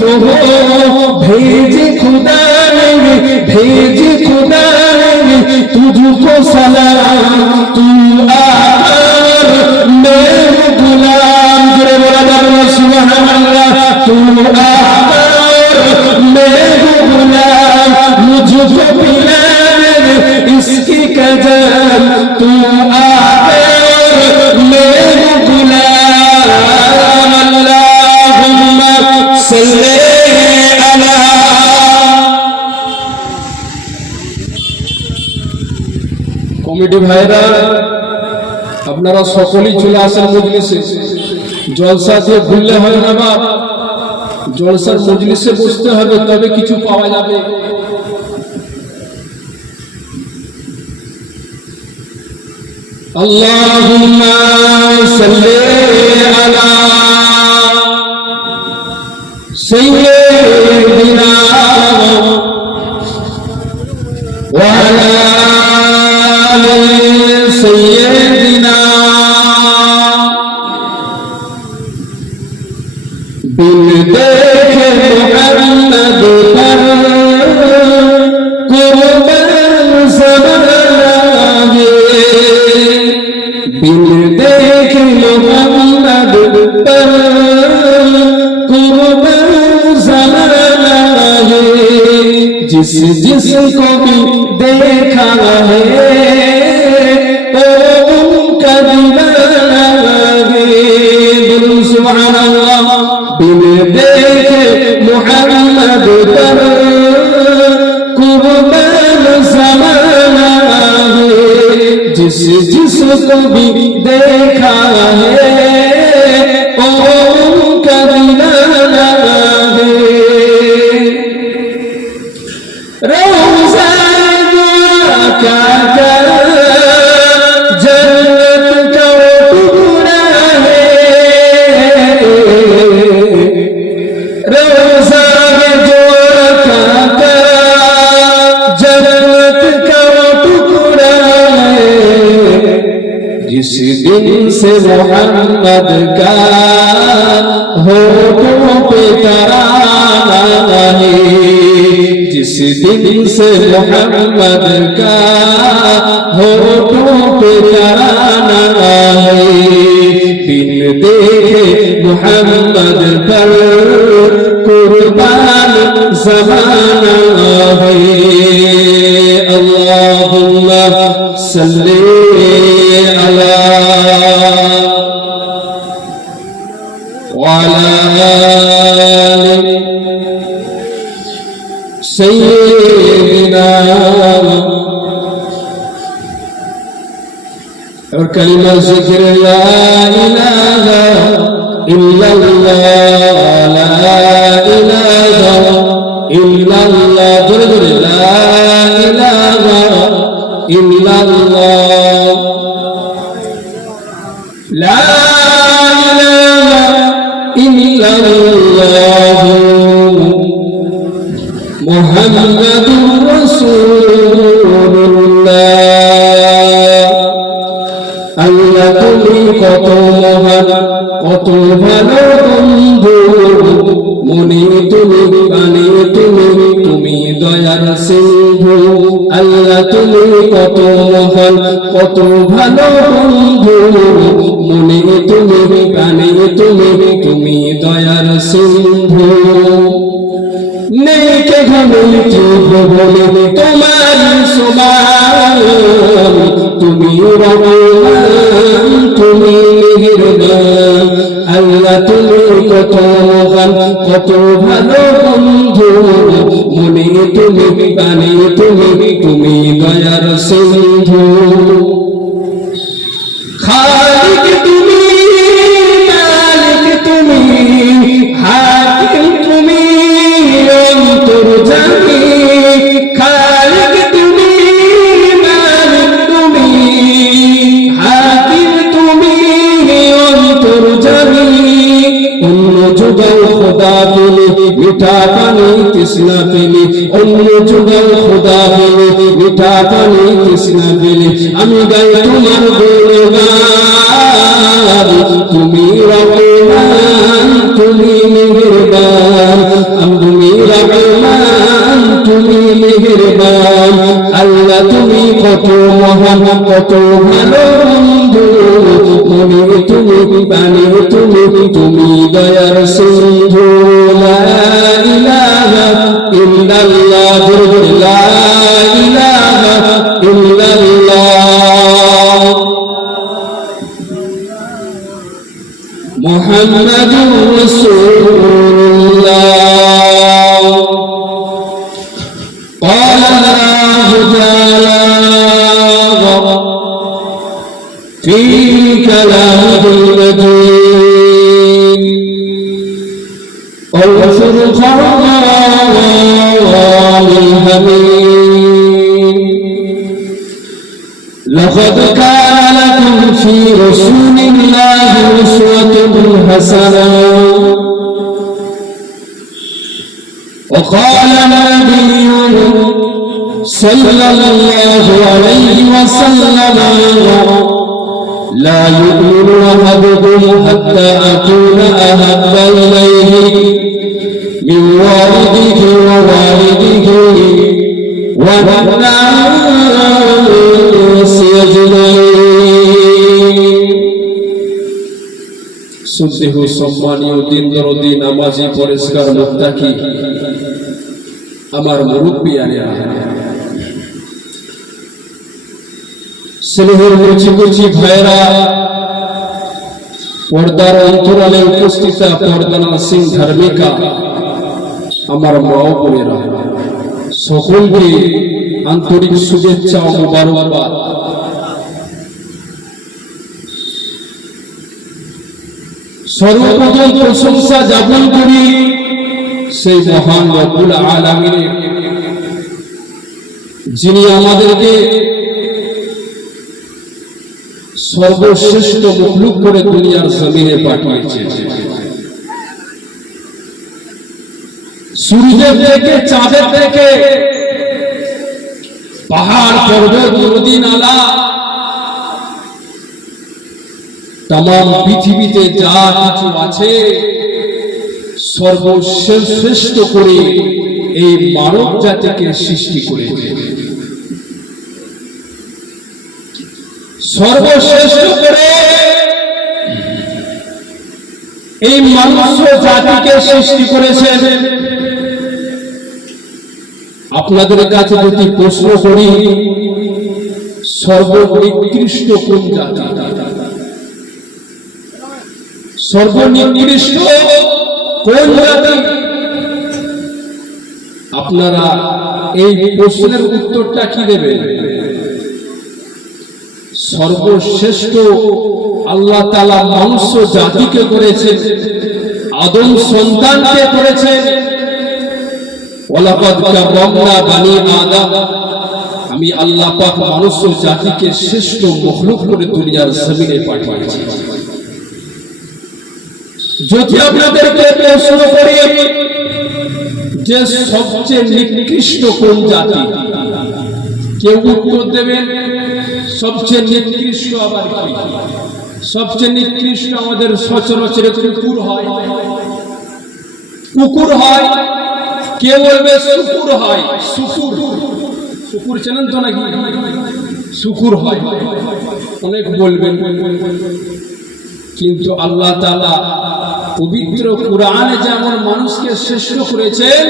तो हो भेजे खुदा ने तुझको सलाम तू आकर मैं गुलाम जरे बोला जाए सुभान अल्लाह तू आकर मैं गुलाम मुझको पिला इसकी कदर तू आकर मैं गुलाम अल्लाहुम्मा सल्ली अला কমিটি ভাইরা আপনারা সকলেই চলে আসেন মজলিসে জলসা দিয়ে ভুললে হয় না বাপ জলসার মজলিসে বসতে হবে তবে কিছু পাওয়া যাবে আল্লাহুম্মা সাল্লি আলা সাইয়্যিদিনা ওয়া আলা सैयदना बिन देखे मुहम्मद पर कुर्बान ज़माने बिन देखे मुहम्मद पर कुर्बान ज़माने जिसको भी देखा है सुभान अल्लाह बिन देखे मुहम्मद पर कुर्बान ज़माना है जिसको भी देखा है उनका दीवाना है रोज़ा का जिस दिन से मोहम्मद का होठों पे तराना है जिस दिन से मोहम्मद का होठों पे तराना है बिन देखे मोहम्मद पर कुर्बान ज़माना है अल्लाहुम्मा सल्ली सैयदना और कलिमा ज़िक्र ला इलाहा इल्लल्लाह ला इलाहा इल्लल्लाह जोरे जोरे ला इलाहा इल्लल्लाह ला इलाहा इल्लल्लाह मुहम्मदुर রাসূলুল্লাহ আল্লাহ তুমি কত মহান কত ভালো বন্ধু মনে তুমি প্রাণে তুমি দয়ার সিন্ধু আল্লাহ তুমি কত মহান কত ভালো বন্ধু মনে তুমি প্রাণে তুমি দয়ার সিন্ধু नहीं के घमल चुप बोले तुम्हारी सुबान तुम्ही रहमान तुम्ही मेहरबान अल्लाह तुम्ही कत महान कत भालो बंधु मने तुम्ही प्राणे तुम्ही दयार सिंधु खालिक तुम्ही मालिक तुम्ही हाकिम तुम्ही खालिक तुम्ही मालिक तुम्ही हाकिम तुम्ही অন্তর্যামী অন্য যুগল খোদা পেলে মিঠা পানি তৃষ্ণা পেলে অন্য যুগল খোদা পেলে মিঠা পানি তৃষ্ণা পেলে আমি গাই তোমার গুণগান তুমি রহমান তুমি মেহেরবান কত ভালো বন্ধু, মনে তুমি বাণী তুমি, তুমি দয়ার সিন্ধু। লা ইলাহা ইল্লাল্লাহ, লা ইলাহা ইল্লাল্লাহ, মুহাম্মাদুর রাসূলুল্লাহ। قال الله تعالى في كلامه المجيد والفرقان الحميد لقد كان لكم في رسول الله أسوة حسنة وقال النبي صلى الله عليه وسلم لا يؤمن أحدكم حتى أكون أحب إليه من والده ووالده والناس أجمعين। সুদেহ সম্মানীয় দিন দরদি নামাজি পরিষ্কার মুত্তাকি আমার মুরব্বিয়ানেরা, স্নেহের কুচি কুচি ভাইরা, পর্দার অন্তরালে উপস্থিতা পর্দানা সিং ধার্মিকা আমার মা ও বোনেরা, সকলকে আন্তরিক শুভেচ্ছা ও মোবারকবাদ। সর্বপ্রথম প্রশংসা জ্ঞাপন করি সেই মহান রব্বুল আলামিনের, যিনি আমাদেরকে সর্বশ্রেষ্ঠ মখলুক করে দুনিয়ার জমিনে পাঠিয়েছেন। সূর্যের থেকে, চাঁদের থেকে, পাহাড় পর্বত নদী নালা, तमाम পৃথিবীতে যা কিছু আছে সর্বশ্রেষ্ঠ করে এই মানব জাতিকে সৃষ্টি করেছে। সর্বশ্রেষ্ঠ করে এই মনুষ্য জাতিকে সৃষ্টি করেছেন। আপনাদের কাছে যদি প্রশ্ন করি, সর্বনিকৃষ্ট কোন জাতি? সর্বনিকৃষ্ট কোন জাতি? আপনারা এই প্রশ্নের উত্তরটা কি দেবেন? সর্বশ্রেষ্ঠ আল্লাহ তাআলা মনুষ্য জাতিকে করেছেন, আদম সন্তানকে করেছেন। ওয়ালাকাদ কাররামনা বানি আদম, আমি আল্লাহ পাক মনুষ্য জাতিকে শ্রেষ্ঠ মখলুক করে দুনিয়ার জমিনে পাঠিয়েছি। যদি আপনাদেরকে প্রশ্ন করি যে সবচেয়ে নিকৃষ্ট কোন জাতি, কেউ উত্তর দেবেন সবচেয়ে নিকৃষ্ট আবার কি? সবচেয়ে নিকৃষ্ট আমাদের সচরাচর কুকুর হয়, কুকুর হয়। কে বলবে শুকুর হয়? শুকুর, শুকুর চেনেন তো নাকি? শুকুর হয়, অনেক বলবেন। কিন্তু আল্লাহ তাআলা পবিত্র কুরআনে যেমন মানুষকে শ্রেষ্ঠ করেছেন,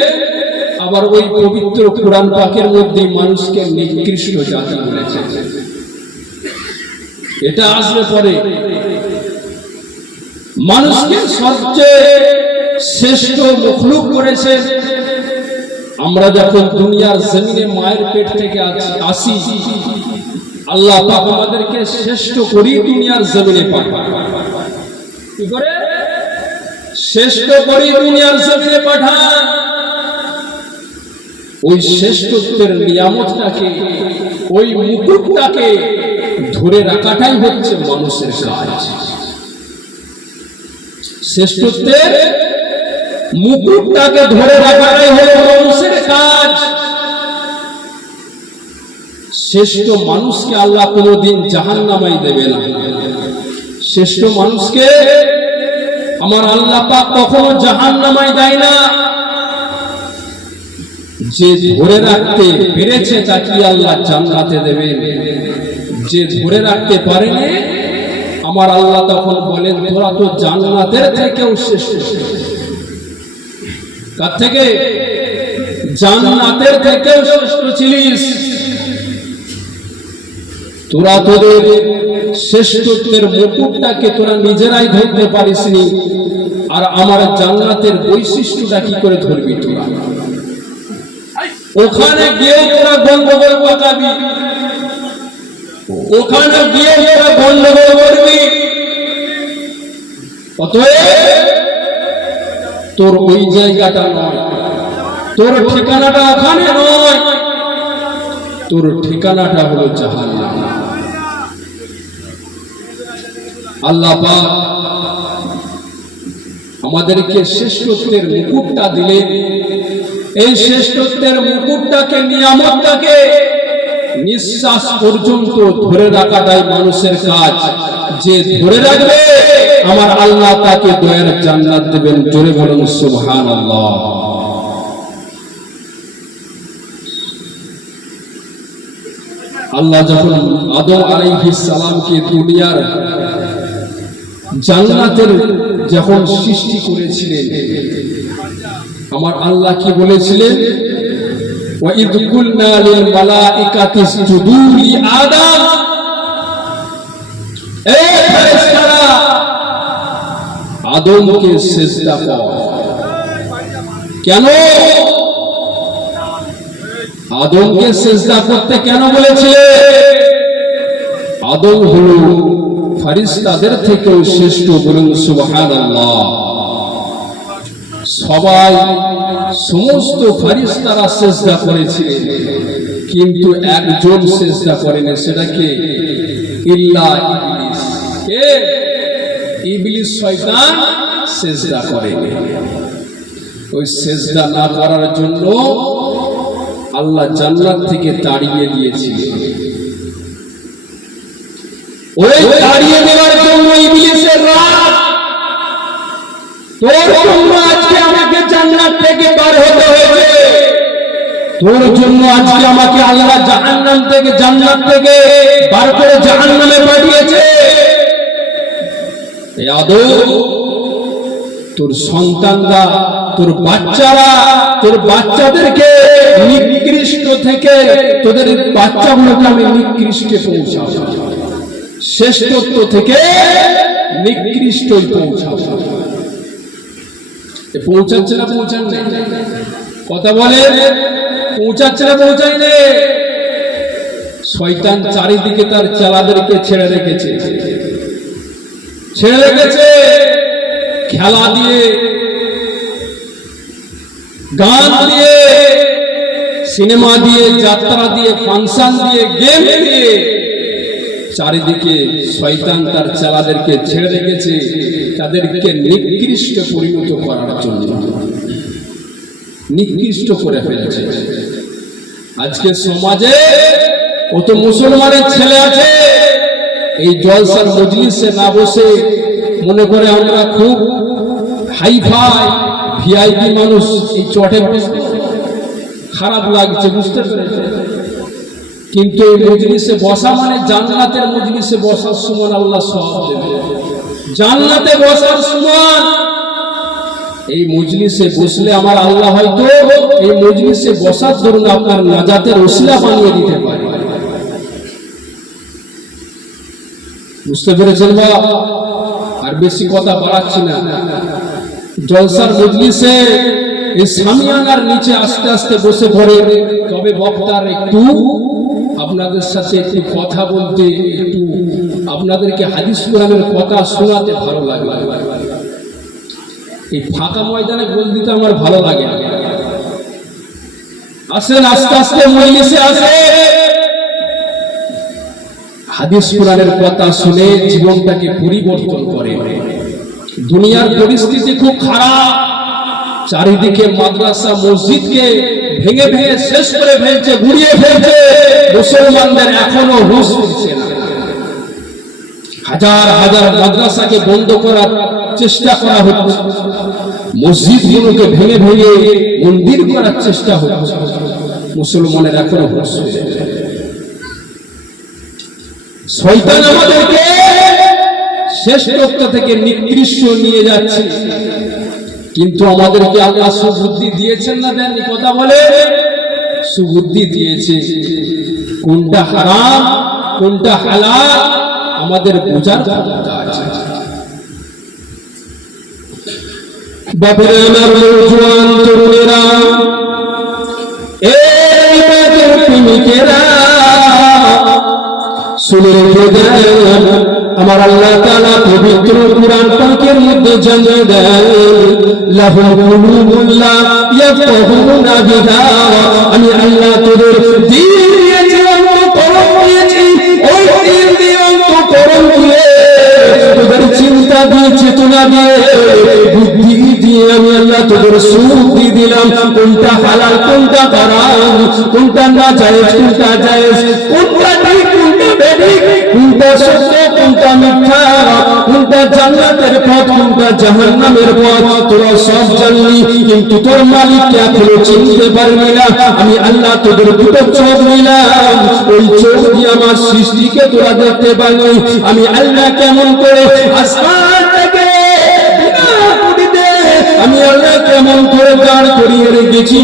আবার ওই পবিত্র কুরআন পাকের মধ্যে মানুষকে নিকৃষ্ট জাতি বলেছেন। এটা আসলে পরে মানুষকে সবচেয়ে শ্রেষ্ঠ মখলুক করেছেন। আমরা যখন দুনিয়ার জমিনে মায়ের পেট থেকে আসি, আল্লাহ পাক আমাদেরকে শ্রেষ্ঠ করি দুনিয়ার জমিনে পাঠান। কি করে শ্রেষ্ঠ করি দুনিয়ার জমিনে পাঠান? ওই শ্রেষ্ঠত্বের নিয়ামতটাকে, ওই মুকুটটাকে ধরে রাখাটাই হচ্ছে মানুষের কাজ। শ্রেষ্ঠত্বের মুকুটটাকে ধরে রাখাটাই হলো মানুষের কাজ। শ্রেষ্ঠ মানুষকে আল্লাহ কোনোদিন জাহান্নামাই দেবে না। শ্রেষ্ঠ মানুষকে আমার আল্লাহ পাক কখনো জাহান্নামাই দেয় না। যে ধরে রাখতে পেরেছে তাকে আল্লাহ জান্নাতে দেবেন, যে ধরে রাখতে পারেনি, আমার আল্লাহ তখন বলেন তোরা তো জান্নাতের থেকেও শ্রেষ্ঠ। কার থেকে? জান্নাতের থেকেও শ্রেষ্ঠ ছিলিস। তোরা তোদের শ্রেষ্ঠত্বের মুকুটটাকে তোরা নিজেরাই ধরতে পারিসনি, আর আমার জান্নাতের বৈশিষ্ট্যটা কি করে ধরবি তোরা? ওখানে গিয়ে তোরা গন্ডগোল পাকাবি, ওখানে গিয়ে তোরা গন্ডগোল করবি। অতএব তোর ওই জায়গাটা নয়, তোর ঠিকানাটা ওখানে নয়, তোর ঠিকানাটা হলো জাহান্নাম। আল্লাহ পাক আমাদেরকে শ্রেষ্ঠত্বের মুকুটটা দিলেন। এই শ্রেষ্ঠত্বের মুকুটটাকে, নিয়ামতটাকে নিঃশ্বাস পর্যন্ত ধরে রাখাটাই মানুষের কাজ। যে ধরে রাখবে আমার আল্লাহ তাকে দয়ার জান্নাত দেবেন। জোরে বলুন সুবহানাল্লাহ। আল্লাহ যখন আদম আলাইহিস সালামকে দুনিয়ার জান্নাতের যখন সৃষ্টি করেছিলেন, আমার আল্লাহ কি বলেছিলেন? ওয়া ইয কুলনা লিল মালাইকাতি ইসজুদু লি আদম, এ ফেরেশতারা আদমকে সিজদা কর। কেন আদমকে সিজদা করতে কেন বলেছিলেন? আদম হলো ফেরেশতাদের থেকেও শ্রেষ্ঠ। বলুন সুবহানাল্লাহ। সবাই সমস্ত ফেরেশতারা সিজদা করেছিলেন, কিন্তু একজন সিজদা করেনি, সেটা কে? ইল্লা ইবলিস। কে? ইবলিস শয়তান সিজদা করেনি। ওই সিজদা না করার জন্য আল্লাহ জান্নাত থেকে তাড়িয়ে দিয়েছিলেন। ওই তাড়িয়ে দেওয়ার জন্য ইবলিসের রাগ, তোর জন্য আজকে আমাকে জান্নাত থেকে বার হতে হয়েছে, তোর জন্য আজকে আমাকে আল্লাহ জাহান্নাম থেকে, জান্নাত থেকে বার করে জাহান্নামে পাঠিয়েছে। এই আদম, তোর সন্তানরা, তোর বাচ্চারা, তোর বাচ্চাদেরকে নিকৃষ্ট থেকে তোদের বাচ্চাগুলোকে আমি নিকৃষ্টে পৌঁছাবো, শ্রেষ্ঠত্ব থেকে নিকৃষ্টই পৌঁছাবো। পৌঁছাচ্ছে না? পৌঁছান নেই? কথা বলে পৌঁছাচ্ছে না? পৌঁছাই নে। শয়তান চারিদিকে তার চেলাদেরকে ছেড়ে রেখেছে, ছেড়ে রেখেছে খেলা দিয়ে, গান দিয়ে, সিনেমা দিয়ে, যাত্রা দিয়ে, ফাংশন দিয়ে, গেম দিয়ে চারিদিকে শয়তান তার চেলাদেরকে ছেড়ে রেখেছে তাদেরকে নিকৃষ্ট পরিণত করার জন্য। নিকৃষ্ট করে ফেলেছে। আজকে সমাজে কত মুসলমানের ছেলে আছে এই জলসার মজলিসে না বসে মনে করে আমরা খুব হাইফাই ভিআইপি মানুষ, এই চটে বসে খারাপ লাগছে, বুঝতে পেরেছে? কিন্তু এই মজলিসে বসা মানে জান্নাতের মজলিসে বসার সমান আল্লাহ সওয়াব দেবে। জান্নাতে বসার সমান। এই মজলিসে বসলে আমার আল্লাহ হয়তো এই মজলিসে বসার জন্য আপনার নাজাতের ওসিলা বানিয়ে দিতে পারে। বুঝতে পেরেছেন বা? আর বেশি কথা বাড়াচ্ছি না। জলসার মজলিসে এই সামিয়ানার নিচে আস্তে আস্তে বসে পড়ে, তবে বক্তার একটু আপনাদের সাথে একটু কথা বলতে, একটু আপনাদেরকে হাদিস কোরআনের কথা শোনাতে ভালো লাগে। এই ফাঁকা ময়দানে বল দিতে আমার ভালো লাগে। আসেন আস্তে আস্তে মজলিসে আসে, হাদিস কোরআনের কথা শুনে জীবনটাকে পরিবর্তন করে। দুনিয়ার পরিস্থিতি খুব খারাপ, চারিদিকে মাদ্রাসা মসজিদকে ভেঙে ভেঙে শেষ করে ফেলছে, গুড়িয়ে ফেলছে। মুসলমানদের এখনো হুঁশ ফিরছে না। হাজার হাজার মাদ্রাসাকে বন্ধ করার চেষ্টা করা হচ্ছে, মসজিদগুলোকে ভেঙে ভেঙে মন্দির করার চেষ্টা হচ্ছে। মুসলমানের এখনো হুঁশ ফিরেছে। শয়তান আমাদেরকে শ্রেষ্ঠত্ব থেকে নিকৃষ্ট নিয়ে যাচ্ছে, কিন্তু আমাদেরকে আল্লাহ সুবুদ্ধি দিয়েছেন না দেননি? কথা বলে সুবুদ্ধি দিয়েছে। কোনটা হারাম কোনটা হালাল আমাদের বোঝার ক্ষমতা আছে। বাপের আমার জওয়ান তরুণেরা, এই বাতের প্রেমিকেরা, শুনে রেখে দেন, আমার আল্লাহ তাআলা পবিত্র কুরআন পাকের মধ্যে জানিয়ে দেন, লাহুম কুলুবুন লা ইয়াফকাহুনা বিহা, আমি আল্লাহ তোদের দিল দিয়েছি, অন্তঃকরণ দিয়েছি, ওই দিল দিয়ে অন্তঃকরণ দিয়ে, তোদের চিন্তা দিয়ে, চেতনা দিয়ে, বুদ্ধি দিয়ে আমি আল্লাহ তোদের সুবুদ্ধি দিলাম। কোনটা হালাল কোনটা হারাম, কোনটা নাজায়েজ কোনটা জায়েজ, কোনটা ঠিক কোনটা বেঠিক, কোনটা সত্য কোনটা মিথ্যা, কোনটা জান্নাতের পথ কোনটা জাহান্নামের পথ, তোরা সব জানলি, কিন্তু তোর মালিককে এখনো চিনতে পারবি না। আমি আল্লাহ তোদের দুটো চোখ দিলাম, ওই চোখ দিয়ে আমার সৃষ্টিকে তোরা দেখতে পারলি। আমি আল্লাহ কেমন করে আসমান থেকে আমি আল্লাহ কেমন করে দাঁড় করিয়ে রেখেছি,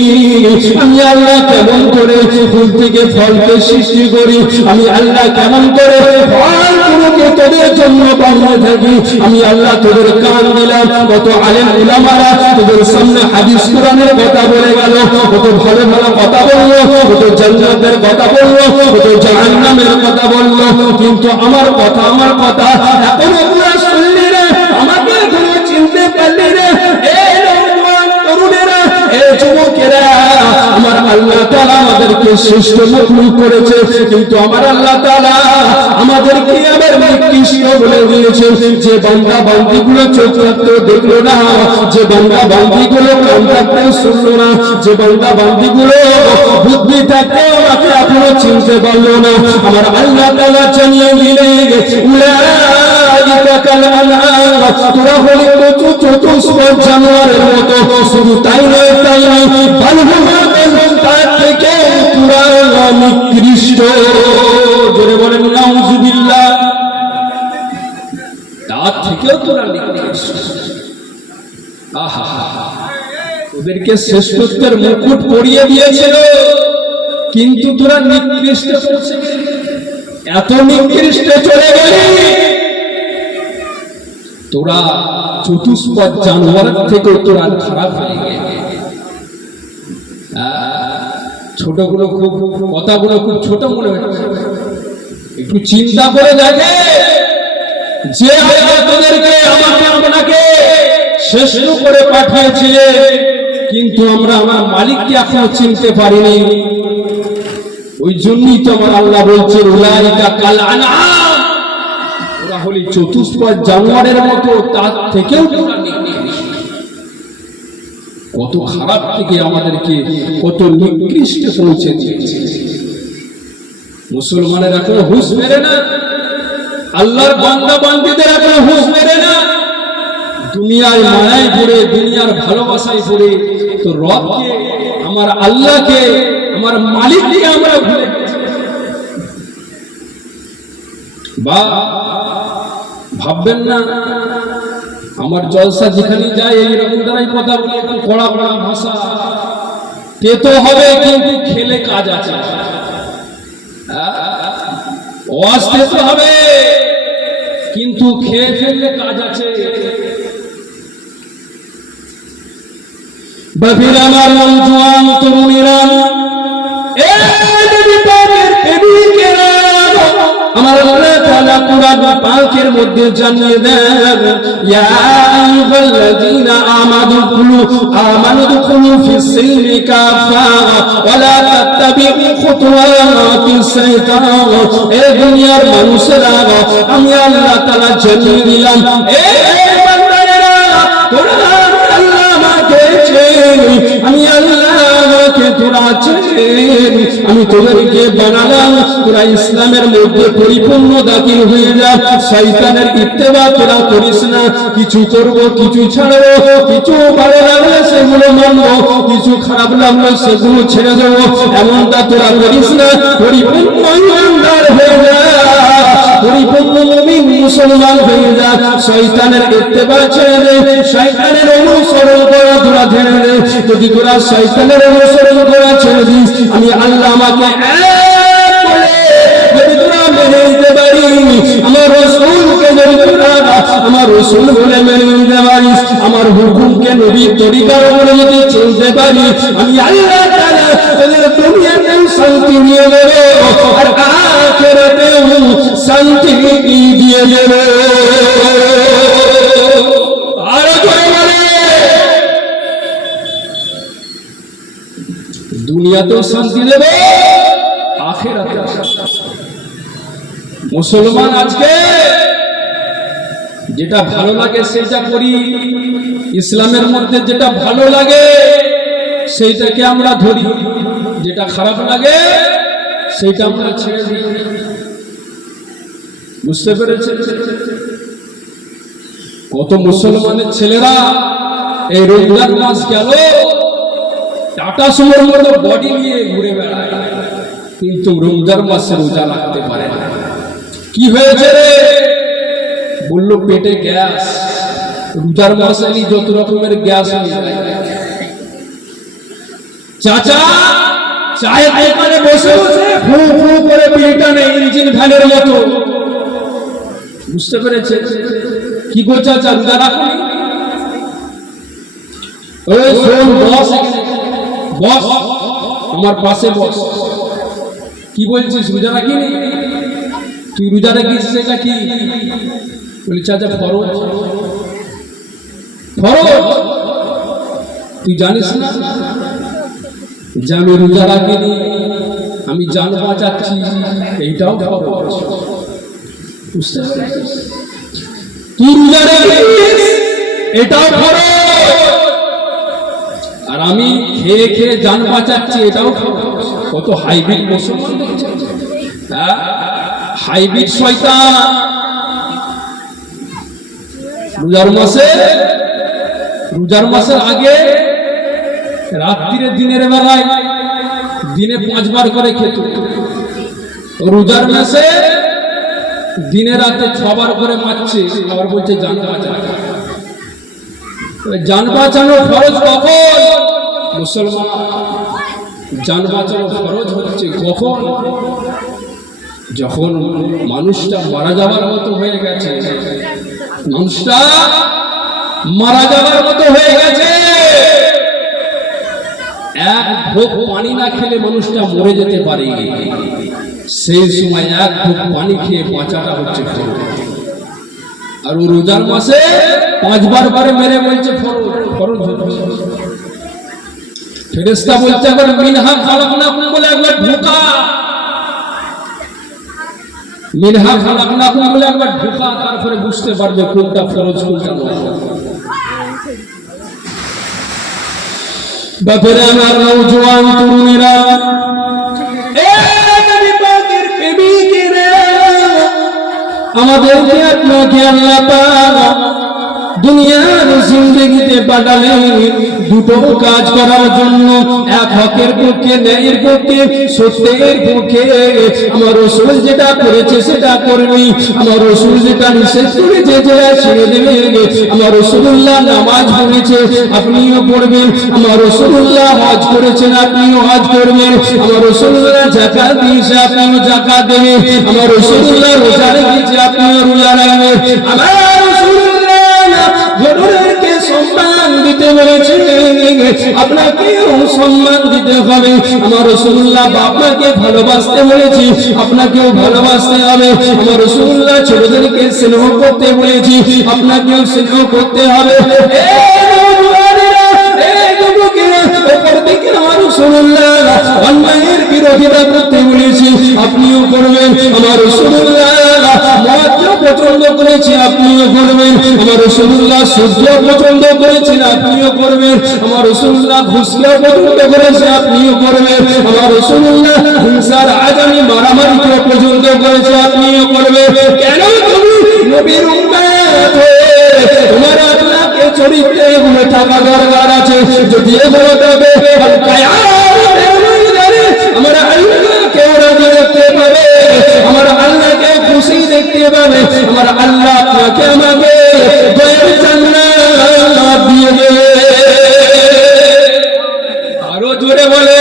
আমি আল্লাহ কেমন করে ফুল থেকে ফলকে সৃষ্টি করি, আমি আল্লাহ কেমন করে ফলগুলোকে তোদের জন্য বানিয়ে থাকি, আমি আল্লাহ তোদের কান দিলাম। কত আলেম উলামারা তোদের সামনে হাদিস কোরআনের কথা বলে গেল, কত ভালো ভালো কথা বললো, কত জান্নাতের কথা বললো, কত জাহান্নামের কথা বললো, কিন্তু আমার কথা এখনো পুরো শুনলি রে, আমাকে এখনো চিনতে পারলি রে? যুবকেরা, আমার আল্লাহ তাআলা আমাদেরকে শ্রেষ্ঠ মখলুক করেছে, কিন্তু আমার আল্লাহ তাআলা আমাদেরকে আবার নিকৃষ্ট বলে দিয়েছে। যে বান্দা বান্দীগুলো চোখ থাকতে দেখলো না, যে বান্দা বান্দীগুলো কান থাকতে শুনলো না, যে বান্দা বান্দীগুলো বুদ্ধি থাকতে আমাকে এখনো চিনতে পারলো না, আমার আল্লাহ তাআলা জানিয়ে দিলেন, উলাইকা কাল আনআম, তোরা হলি চতুষ্পদ জানোয়ারের মতো। শুধু তাই নয়, বাল হুম তার থেকে পুরা নিকৃষ্ট। জোরে বলেন নাউযুবিল্লাহ। তার থেকেও তোরা নিকৃষ্ট। আহা, ওদেরকে শ্রেষ্ঠত্বের মুকুট পরিয়ে দিয়েছিল, কিন্তু তোরা নিকৃষ্ট করছে। এত নিকৃষ্ট চলে গেলি, তোরা চতুষ্পদ জানোয়ারের থেকে তোরা খারাপ হয়ে গেলি। ছোটগুলো খুব কথাগুলো খুব ছোট মনে হচ্ছে, একটু চিন্তা করে দেখে, যে আল্লাহ তোদেরকে আমাকে আপনাকে শ্রেষ্ঠ করে পাঠিয়েছিলে, কিন্তু আমরা আমার মালিককে এখনো চিনতে পারিনি। ওই জন্যই তো আমার আল্লাহ বলছে, উলাইকা কাল আনআম, ওরা হলি চতুষ্পদ জানোয়ারের মতো, তার থেকেও তোরা নিকৃষ্ট। কত খারাপ থেকে আমাদেরকে কত নিকৃষ্ট পৌঁছে দিয়েছে। মুসলমানের এখনো হুঁশ মেরে না, আল্লাহর বান্দা বান্দীদের এখনো হুঁশ মেরে না। দুনিয়ার মায়ায় পড়ে, দুনিয়ার ভালোবাসায় পড়ে তো রবকে, আমার আল্লাহকে, আমার মালিককে আমরা ভুলে গেছি। বা ভাববেন না আমার জলসা যেখানে যায় এইরকম দ্বারাই কথা বলে, একটু কড়া কড়া ভাষা পেতে হবে, কিন্তু খেলে কাজ আছে। ওয়াজ পেতে হবে, কিন্তু খেয়ে ফেললে কাজ আছে। বাপির আমার জওয়ান তরুণীরা, আমার আল্লাহ তাআলা কুরআন পাকের মধ্যে জানিয়ে দেন, ইয়া আইয়ুহাল্লাযীনা আমানু দুখুলু ফিস-সিলমি কাফা ওয়া লা তাত্তাবিউ খুতুওয়াতিস শাইতান। এই দুনিয়ার মানুষেরা, আমি আল্লাহ তাআলা জানিয়ে দিলাম, এই বান্দারা, তোরা আল্লাহ আমাকে চেন, আমি আল্লাহকে তোরা চেন, আমি তোদেরকে বানালাম, তোরা ইসলামের মধ্যে পরিপূর্ণ দাখিল হয়ে যা। শয়তানের ইত্তেবা তোরা করিস না। কিছু করব, কিছু ছাড়বো, কিছু ভালো লাগলে সেগুলো মানবো, কিছু খারাপ লাগলে সেগুলো ছেড়ে দেবো, এমনটা তোরা করিস না। পরিপূর্ণ ইমানদার হয়ে যা, মুসলমান হয়ে যা, শয়তানের ইত্তেবা ছেড়ে দে, শয়তানের অনুসরণ করা তোরা ছেড়ে দে। যদি তোরা শয়তানের অনুসরণ করা ছেড়ে দিস, আমি আল্লাহ আমাকে যদি তোরা মেনে নিতে পারি, আমার রাসূলকে যদি তোরা আমার রাসূল বলে মেনে নিতে পারিস, আমার হুকুমকে নবীর তরিকা বলে যদি চলতে পারি, আমি আল্লাহ তাআলা তোদের দুনিয়াতেও শান্তি দিয়ে দেব আর আখিরাতেও শান্তি দিয়ে দেব। আর দুনিয়াতেও শান্তি দেব, আখিরাতেও। মুসলমান আজকে যেটা ভালো লাগে সেটা করি, ইসলামের মধ্যে যেটা ভালো লাগে সেইটাকে আমরা ধরি, যেটা খারাপ লাগে সেইটা আমরা ছেড়ে দিই। বুঝতে পেরেছেন? কত মুসলমানের ছেলেরা এই রমজান মাস গেল টাটা সুমোর মতো বডি নিয়ে ঘুরে বেড়ায়, কিন্তু রমজান মাসে রোজা রাখতে পারে না। কি হয়েছে রে? বলল পেটে গ্যাস। রোজার মাসে যত রকমের গ্যাস হয়ে যায়। চাচা চায়ের দোকানে বসে বসে ফু ফু করে বিড়িটা নেই, ইঞ্জিন ভ্যানের মতো। বুঝতে পেরেছে? কি গো চাচা, রোজা রাখুন? ওই শোন বস, বস আমার পাশে বস। কি বলছিস, রোজা রাখিনি? তুই রোজা রাখিস সেটা কি? বলি চাচা ফরজ। ফরজ তুই জানিস না যে আমি রোজা রাখিনি, আমি জান বাঁচাচ্ছি, এইটাও ফরজ। বুঝতে পারছিস? তুই রোজা রাখিস, এটাও ফরজ। আর আমি খেয়ে খেয়ে জান বাঁচাচ্ছি, এটাও ফরজ। কত হাইব্রিড মুসলমান দেখছেন? হ্যাঁ, হাইব্রিড শয়তান। রোজার মাসের আগে রাত্রিরে দিনের বেলায় দিনে 5 বার করে খেত। রোজার মাসে দিনে রাতে 6 বার করে মারছে, আবার বলছে জান বাঁচানো। জান বাঁচানো ফরজ কখন? মুসলমান, জান বাঁচানো ফরজ হচ্ছে কখন? যখন মানুষটা মারা যাবার মতো হয়ে গেছে। মানুষটা মারা যাবার মতো হয়ে গেছে, এক ঢোক পানি না খেলে মানুষটা মরে যেতে পারে। সেই সময় এক ঢোক পানি খেয়ে বাঁচাটা হচ্ছে ফরজ। আর ও রোজার মাসে 5 বার করে মেরে বলছে ফরজ হচ্ছে। ফেরেশতা বলছে একবার মিনহা খালাকনাকুম বলে একবার ঢোকা, মিনহা খালাকনাকুম বলে একবার ঢোকা, তারপরে বুঝতে পারবে কোনটা ফরজ কোনটা নয়। বাপেরা আমার নওজোয়ান তরুণেরা, নবী পাকের প্রেমিকেরা, আমাদেরকে আপনাকে আল্লাহ পাক দুনিয়ার জিন্দেগিতে পাঠালেন দুটো কাজ করার জন্য। এক হকের পক্ষে, ন্যায়ের পক্ষে, সত্যের পক্ষে। আমার রাসূল যেটা করেছে সেটা করবি, আমার রাসূল যেটা নিষেধ করেছে যেটা ছেড়ে দেবে। আমার রাসূলুল্লাহ নামাজ পড়েছে, আপনিও পড়বেন। আমার রাসূলুল্লাহ হজ করেছেন, আপনিও হজ করবেন। আমার রাসূলুল্লাহ যাকাত দিয়েছে, আপনিও যাকাত দেবেন। আমার রাসূলুল্লাহ রোজা রেখেছে, আপনিও রোজা রাখবেন। আমার গরুরকে সম্মান দিতে বলেছে, আপনাকেও সম্মান দিতে হবে। আমার রাসূলুল্লাহ বাবাকে ভালোবাসতে বলেছি, আপনাকেও ভালোবাসতে হবে। আমার রাসূলুল্লাহ ছোটদেরকে স্নেহ করতে বলেছি, আপনাকেও স্নেহ করতে হবে। আমার রাসূলুল্লাহ অন্যায়ের বিরোধিতা করতে বলেছি, আপনিও করবেন। আমার রাসূলুল্লাহ মদ পছন্দ করেছে, আপনিও করবেন। আমার রাসূলুল্লাহ সূর্য পছন্দ করেছেন, আপনিও করবেন। আমার রাসূলুল্লাহ ঘুষকে পছন্দ করেছে, আপনিও করবেন। আমার রাসূলুল্লাহ হিংসার আজানি মারামারিকে পছন্দ করেছে, আপনিও করবেন। কেন তুমি নবীর উম্মত হয়ে তোমার আপনাকে চরিত্রে এগুলো থাকা দরকার আছে। যদি এগুলো তবে আমার আল্লাহকে রাজি দেখতে পাবে, আমার আল্লাহকে খুশি দেখতে পাবে, আমার আল্লাহ জোরে বলে।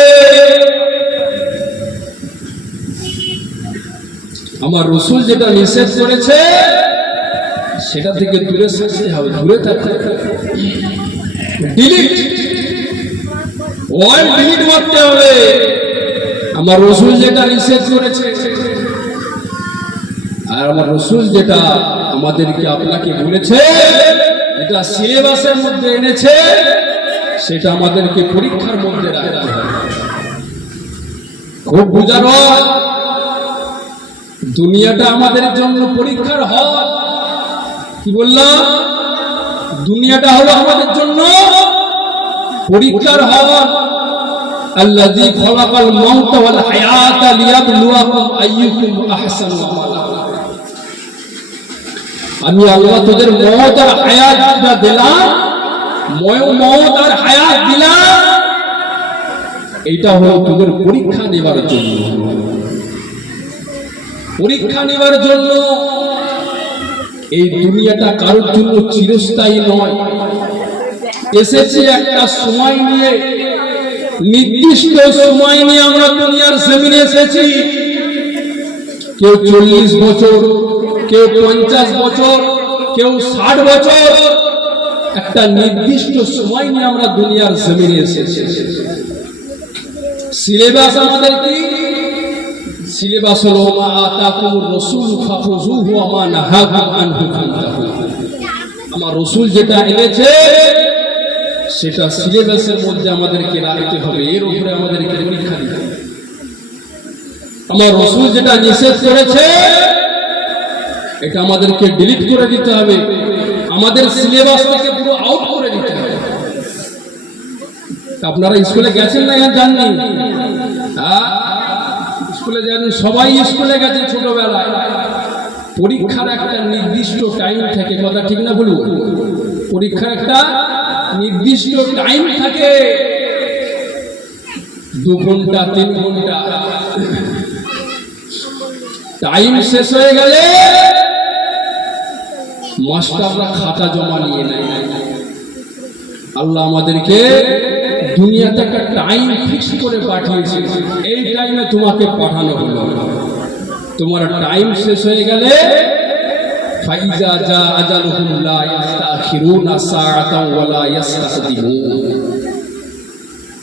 আমার রসুল যেটা নিষেধ করেছে সেটা থেকে দূরে থাকতে হবে, দূরে থাকতে ডিলিট ওয়ার্ড ডিলিট করতে হবে। আমার রসুল যেটা নিষেধ করেছে আর আমার রসুল যেটা আমাদেরকে আপনাকে বলেছে, এটা সিলেবাসের মধ্যে এনেছে, সেটা আমাদেরকে পরীক্ষার মধ্যে রাখতে হবে। খুব বুঝার হয়, দুনিয়াটা আমাদের জন্য পরীক্ষার হয়। কি বললাম? দুনিয়াটা হলো আমাদের জন্য পরীক্ষার হয়। আল্লাযী খালাকাল মাউতা ওয়াল হায়াতা লিয়াবলুয়াকুম আইয়ুকুম আহসানু আমালা। আমি আল্লাহ তোদের মওত আর হায়াতটা দিলাম, মওত আর হায়াত দিলাম, এইটা হলো তোদের পরীক্ষা নেবার জন্য, পরীক্ষা নেবার জন্য। এই দুনিয়াটা কারোর জন্য চিরস্থায়ী নয়। এসেছি একটা সময় নিয়ে, নির্দিষ্ট সময় নিয়ে আমরা দুনিয়ার জমিনে এসেছি। কেউ 40 বছর, কেউ 50 বছর, কেউ 60 বছর, একটা নির্দিষ্ট সময় নিয়ে আমরা দুনিয়ার জমিনে এসেছি। সিলেবাস আমাদের কি? সিলেবাস হলো মা আতাকুমুর রাসূল ফাখুযুহু ওয়া মা নাহাকুম আনহু ফান্তাহু। আমার রাসূল যেটা এনেছে সেটা সিলেবাসের মধ্যে আমাদেরকে রাখতে হবে, এর উপরে আমাদেরকে পরীক্ষা দিতে হবে। আমার রাসূল যেটা নিষেধ করেছে এটা আমাদেরকে ডিলিট করে দিতে হবে, আমাদের সিলেবাস থেকে পুরো আউট করে দিতে হবে। আপনারা স্কুলে গেছেন না জাননি? হ্যাঁ, স্কুলে জানেন, সবাই স্কুলে গেছে ছোটবেলায়। পরীক্ষার একটা নির্দিষ্ট টাইম থাকে, কথা ঠিক না বলবো? পরীক্ষার একটা নির্দিষ্ট টাইম থাকে, 2 ঘন্টা 3 ঘন্টা। টাইম শেষ হয়ে গেলে মাস্টাররা খাতা জমা নিয়ে নেয়। আল্লাহ আমাদেরকে দুনিয়াতে একটা টাইম ফিক্স করে পাঠিয়েছে, এই টাইমে তোমাকে পাঠানো হলো। তোমার টাইম শেষ হয়ে গেলে ফাইজা জা আজালুহুম লা ইস্তাখিরুনা সাআতান ওয়া লা ইস্তাকদিমুন।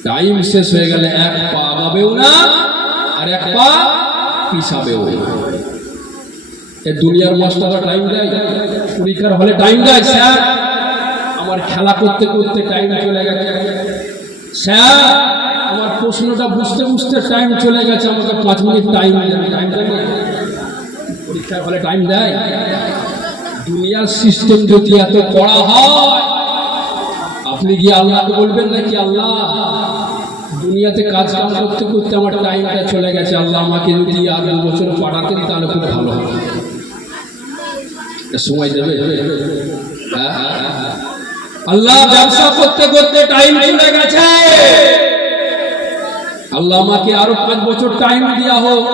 টাইম শেষ হয়ে গেলে এক পা আগাবেও না আর এক পা পিছাবেও না। এই দুনিয়ার মাস্টাররা টাইম দেয়, পরীক্ষার হলে টাইম দেয়। স্যার আমার খেলা করতে করতে টাইম চলে গেছে, স্যার আমার প্রশ্নটা বুঝতে বুঝতে টাইম চলে গেছে, আমাকে 5 মিনিট টাইম টাইম দেয়। পরীক্ষার হলে টাইম দেয়? দুনিয়ার সিস্টেম যদি এত কড়া হয়, আপনি গিয়ে আল্লাহকে বলবেন নাকি, আল্লাহ দুনিয়াতে কাজ কাম করতে করতে আমার টাইমটা চলে গেছে, আল্লাহ আমাকে যদি আর 2 বছর পাঠাতেন তাহলে খুব ভালো হবে। সময় দেবে? আল্লাহ ব্যবসা করতে করতে টাইম চলে গেছে, আল্লাহ আমাকে আরো 5 বছর টাইম দেওয়া হোক।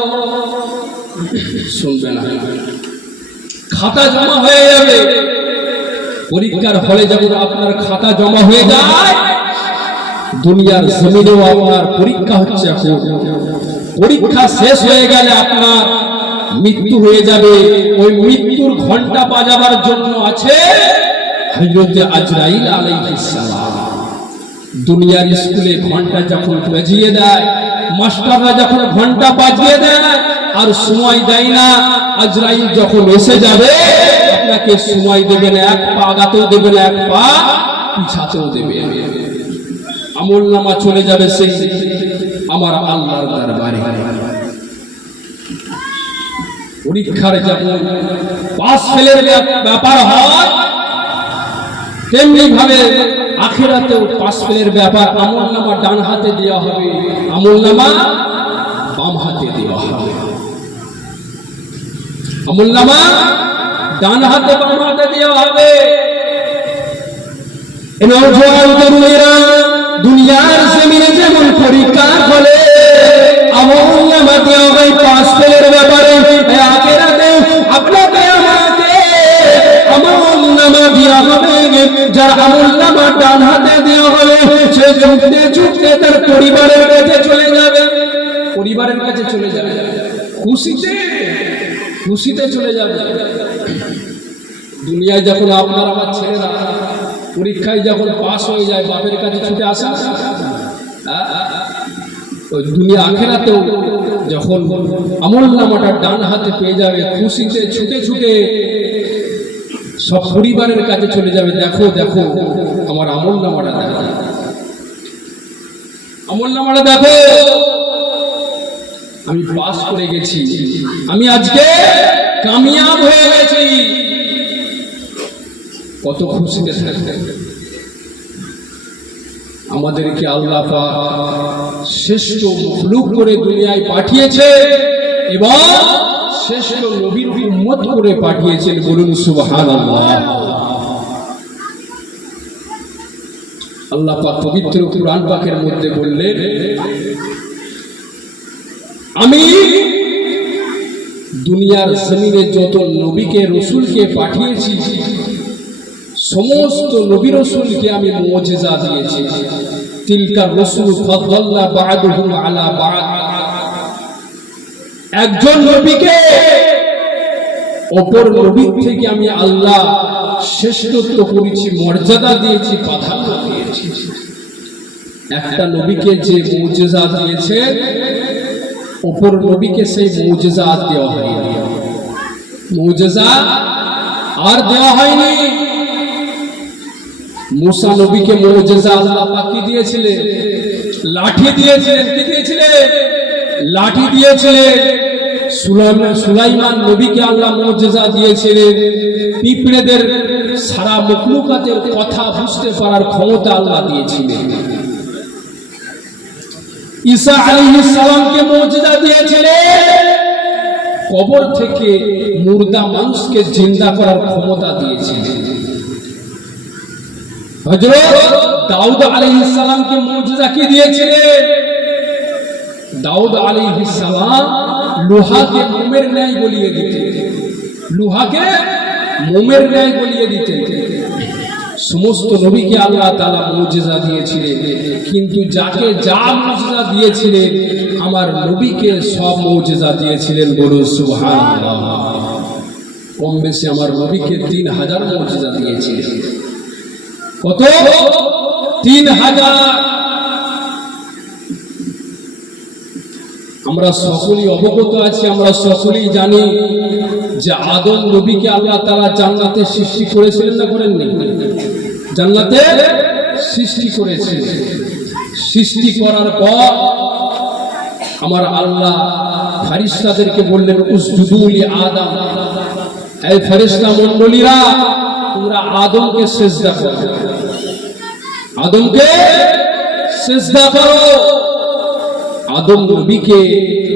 শুনবে না, খাতা জমা হয়ে যাবে। পরীক্ষার হলে যখন আপনার খাতা জমা হয়ে যায়, দুনিয়ার জমিনেও আপনার পরীক্ষা হচ্ছে। এখন পরীক্ষা শেষ হয়ে গেলে আপনার মৃত্যু হয়ে যাবে। ওই মৃত্যুর ঘন্টা বাজাবার জন্য আছে হযরতে আজরাইল আলাইহিস সালাম। দুনিয়ার স্কুলে ঘন্টা যখন বাজিয়ে দেয়, মাস্টাররা যখন ঘন্টা বাজিয়ে দেয় আর সময় দেয় না, আজরাইল যখন এসে যাবে আপনাকে সময় দেবে না, এক পা আগাতেও দেবে না, এক পা পিছাতেও দেবে না। আমলনামা চলে যাবে সেই আমার আল্লাহর দরবারে। পরীক্ষার যখন পাস ফেলের ব্যাপার হয়, তেমনি ভাবে আখিরাতেও পাস ফেলের ব্যাপার। আমলনামা ডান হাতে দেওয়া হবে, আমলনামা বাম হাতে দেওয়া হবে। আমলনামা ডান হাতে বাম হাতে দেওয়া হবে। নওজোয়ান তরুণেরা, দুনিয়ার জমিনে যেমন পরীক্ষা হলে আমলনামা দেওয়া হয় পাস ফেলের ব্যাপারে, আখিরাতে আপনাকে আমাকে আমলনামা দেওয়া হবে। যার আমলনামা ডান হাতে দেওয়া হবে, সে ছুটতে ছুটতে তার পরিবারের কাছে চলে যাবে, পরিবারের কাছে চলে যাবে, খুশিতে খুশিতে চলে যাবে। দুনিয়ায় যখন আপনার আমার ছেলেরা পরীক্ষায় যখন পাস হয়ে যায়, বাপের কাছে ছুটে আসে, ওই দুনিয়া আখেরাতেও যখন আমলনামাটা ডান হাতে পেয়ে যাবে, খুশিতে ছুটে ছুটে সব পরিবারের কাছে চলে যাবে, দেখো দেখো আমার আমলনামাটা দেখো, আমলনামাটা দেখো, আমি পাস করে গেছি, আমি আজকে কামিয়াব হয়ে গেছি। কত খুশিতে থাকতে। আমাদেরকে আল্লাহ পাক শ্রেষ্ঠ মখলুক করে দুনিয়ায় পাঠিয়েছে এবং শ্রেষ্ঠ নবীর উম্মত করে পাঠিয়েছেন। বলুন সুবহানাল্লাহ। আল্লাহ পাক পবিত্র কুরআন পাকের মধ্যে বললেন, আমি দুনিয়ার জমিনে যত নবীকে রসুলকে পাঠিয়েছি, সমস্ত নবী রসুলকে আমি মুজিজা দিয়েছি। তিলকা রসুল ফাদদালনা বা'দুহুম আলা বা'দ। একজন নবীকে অপর নবীর থেকে আমি আল্লাহ শ্রেষ্ঠত্ব করেছি, মর্যাদা দিয়েছি, প্রাধান্য দিয়েছি। একটা নবীকে যে মুজিজা দিয়েছে, অপর নবীকে সেই মুজিজা দেওয়া হয়নি। মুজিজা আর দেওয়া হয়নি। মুসা নবীকে মুজিজা আল্লাহ পাক কি দিয়েছিলেন? লাঠি দিয়েছিলেন। কি দিয়েছিলেন? লাঠি দিয়েছিলেন। সুলাইমান নবীকে আল্লাহ মুজিজা দিয়েছিলেন, পিঁপড়েদের সারা মখলুকাতের কথা বুঝতে পারার ক্ষমতা আল্লাহ দিয়েছিলেন। ঈসা আলাইহিস সালামকে মুজিজা দিয়েছিলেন, কবর থেকে মুর্দা মানুষকে জিন্দা করার ক্ষমতা দিয়েছিলেন। হযরত দাউদ আলাইহিস সালামকে মুজিজা কি দিয়েছিলেন? দাউদ আলাইহিস সালাম লোহাকে মোমের ন্যায় গলিয়ে দিতেন, লোহাকে মোমের ন্যায় গলিয়ে দিতেন। সমস্ত নবীকে আল্লাহ তাআলা মুজিজা দিয়েছিলেন, কিন্তু যাকে যা মুজিজা দিয়েছিলেন, আমার নবীকে সব মুজিজা দিয়েছিলেন। বলুন সুবহানাল্লাহ। কম বেশি আমার নবীকে 3000 মুজিজা দিয়েছিলেন। কত? 3000। আমরা সকলেই অবগত আছি, আমরা সকলেই জানি যে আদম নবীকে আল্লাহ তাআলা জান্নাতে সৃষ্টি করেছিলেন না করেননি? জান্নাতে সৃষ্টি করেছিলেন। সৃষ্টি করার পর আমার আল্লাহ ফেরেশতাদেরকে বললেন, উসজুদু লি আদম। এই ফেরেশতা মণ্ডলীরা, তোমরা আদমকে সিজদা করো, আদমকে সিজদা করো। আদম নবীকে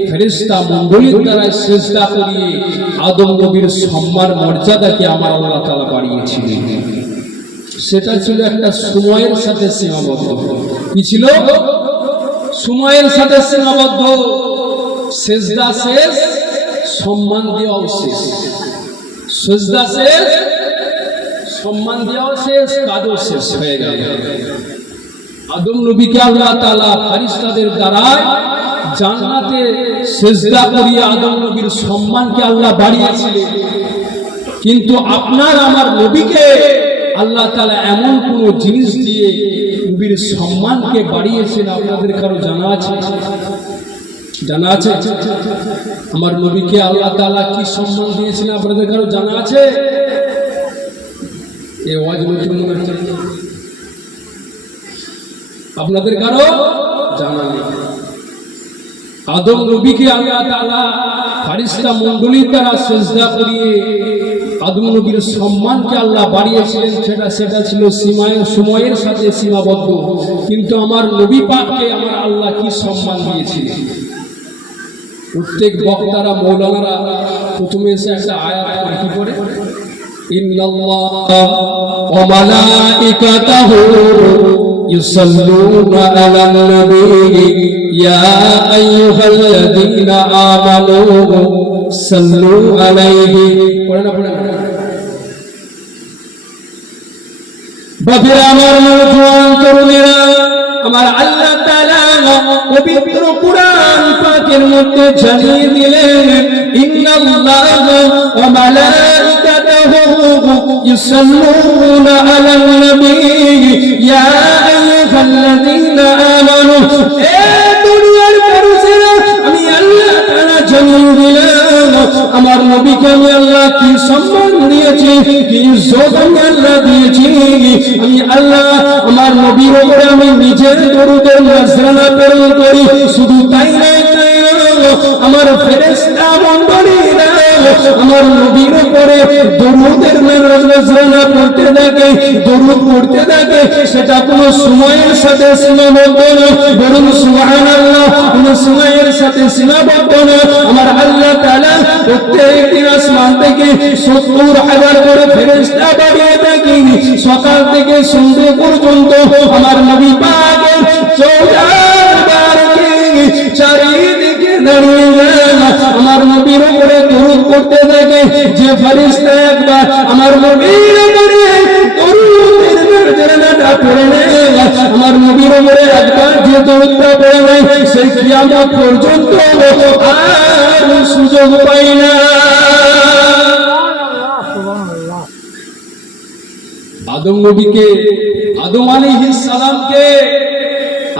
ফেরেশতা মণ্ডলীর দ্বারা সিজদা করিয়ে আদম নবীর সম্মান মর্যাদাকে আমার আল্লাহ তাআলা বাড়িয়েছিলেন। সেটা ছিল একটা সময়ের সাথে সীমাবদ্ধ। কি ছিল? সময়ের সাথে সীমাবদ্ধ। সিজদা শেষ, সম্মান দেওয়াও শেষ। সিজদা শেষ, সম্মান দেওয়াও শেষ, কাজও শেষ হয়ে গেল। আদম নবীকে আল্লাহ তাআলা ফেরেশতাদের দ্বারা জান্নাতে সিজদা করিয়ে আদম নবীর সম্মানকে আল্লাহ বাড়িয়েছিলেন। কিন্তু আপনার আমার নবীকে আল্লাহ তাআলা এমন কোন জিনিস দিয়ে নবীর সম্মানকে বাড়িয়েছেন, আপনাদের কারো জানা আছে? জানা আছে? আমার নবীকে আল্লাহ তাআলা কি সম্মান দিয়েছেন আপনাদের কারো জানা আছে? এই ওয়াজ নতুন মনে হচ্ছে, আপনাদের কারো জানা নেই। আদম নবীকে আল্লাহ তাআলা ফেরেশতা মণ্ডলীর দ্বারা সিজদা করিয়ে আদম নবীর সম্মানকে আল্লাহ বাড়িয়েছিলেন। সেটা ছিল সময়ের সাথে সীমাবদ্ধ। কিন্তু আমার নবী পাককে আমার আল্লাহ কি সম্মান দিয়েছিলেন? প্রত্যেক বক্তারা, মৌলানারা প্রথমে এসে একটা আয়াত পড়ে, কি পড়ে? ইন্নাল্লাহা ওয়া মালাইকাতাহু ইউসাল্লুনা আলান নবী ইয়া আইয়ুহাল্লাযীনা আমানু সাল্লু আলাইহি। পড়ে না? পড়ে না? বাবা আমার নওজোয়ান তরুণেরা, আমার আল্লাহ তাআলা পবিত্র কুরআন পাকের মধ্যে জানিয়ে দিলেন, ইন্নাল্লাহা ওয়া মালাইকাতাহু ইউসাল্লুনা আলান নবী ইয়া আইয়ুহাল্লাযীনা আমানু, এ দুনিয়ার মানুষেরা আমি আল্লাহ তাআলা জানিয়ে দিলাম আমার নবীকে আমি আল্লাহ কি সম্মান দিয়েছি, কি ইজ্জত আমি আল্লাহ দিয়েছি। আমি আল্লাহ আমার নবীর উপরে আমি নিজের দরুদের নজরানা প্রেরণ করি। শুধু তাই নয়, আমার ফেরেশতা মণ্ডলীরা আমার নবীর উপরে দরুদের নজরানা পড়তে থাকে, দরুদ পড়তে থাকে। সেটা কোনো সময়ের সাথে সীমাবদ্ধ নয়, বরং সুবহানাল্লাহ কোনো সময়ের সাথে সীমাবদ্ধ নয়। আমার আল্লাহ তাআলা প্রত্যেকদিন আসমান থেকে ৭০,০০০ করে ফেরেশতা পাঠিয়ে থাকি। সকাল থেকে সন্ধ্যে পর্যন্ত আমার নবী পাকের চৌরাবারকে চারিদিকে দাঁড়িয়ে আমার নবীর উপরে দরুদ পড়তে থাকে। যে ফেরেশতা একবার আমার নবীর উপরে দরুদের নজরানাটা পড়ে নেয়, আমার নবীর উপরে একবার যে দরুদটা পড়ে নেয়, সেই কিয়ামত পর্যন্ত আর সুযোগ পাই না। আদম নবীকে, আদম আলাইহিস সালামকে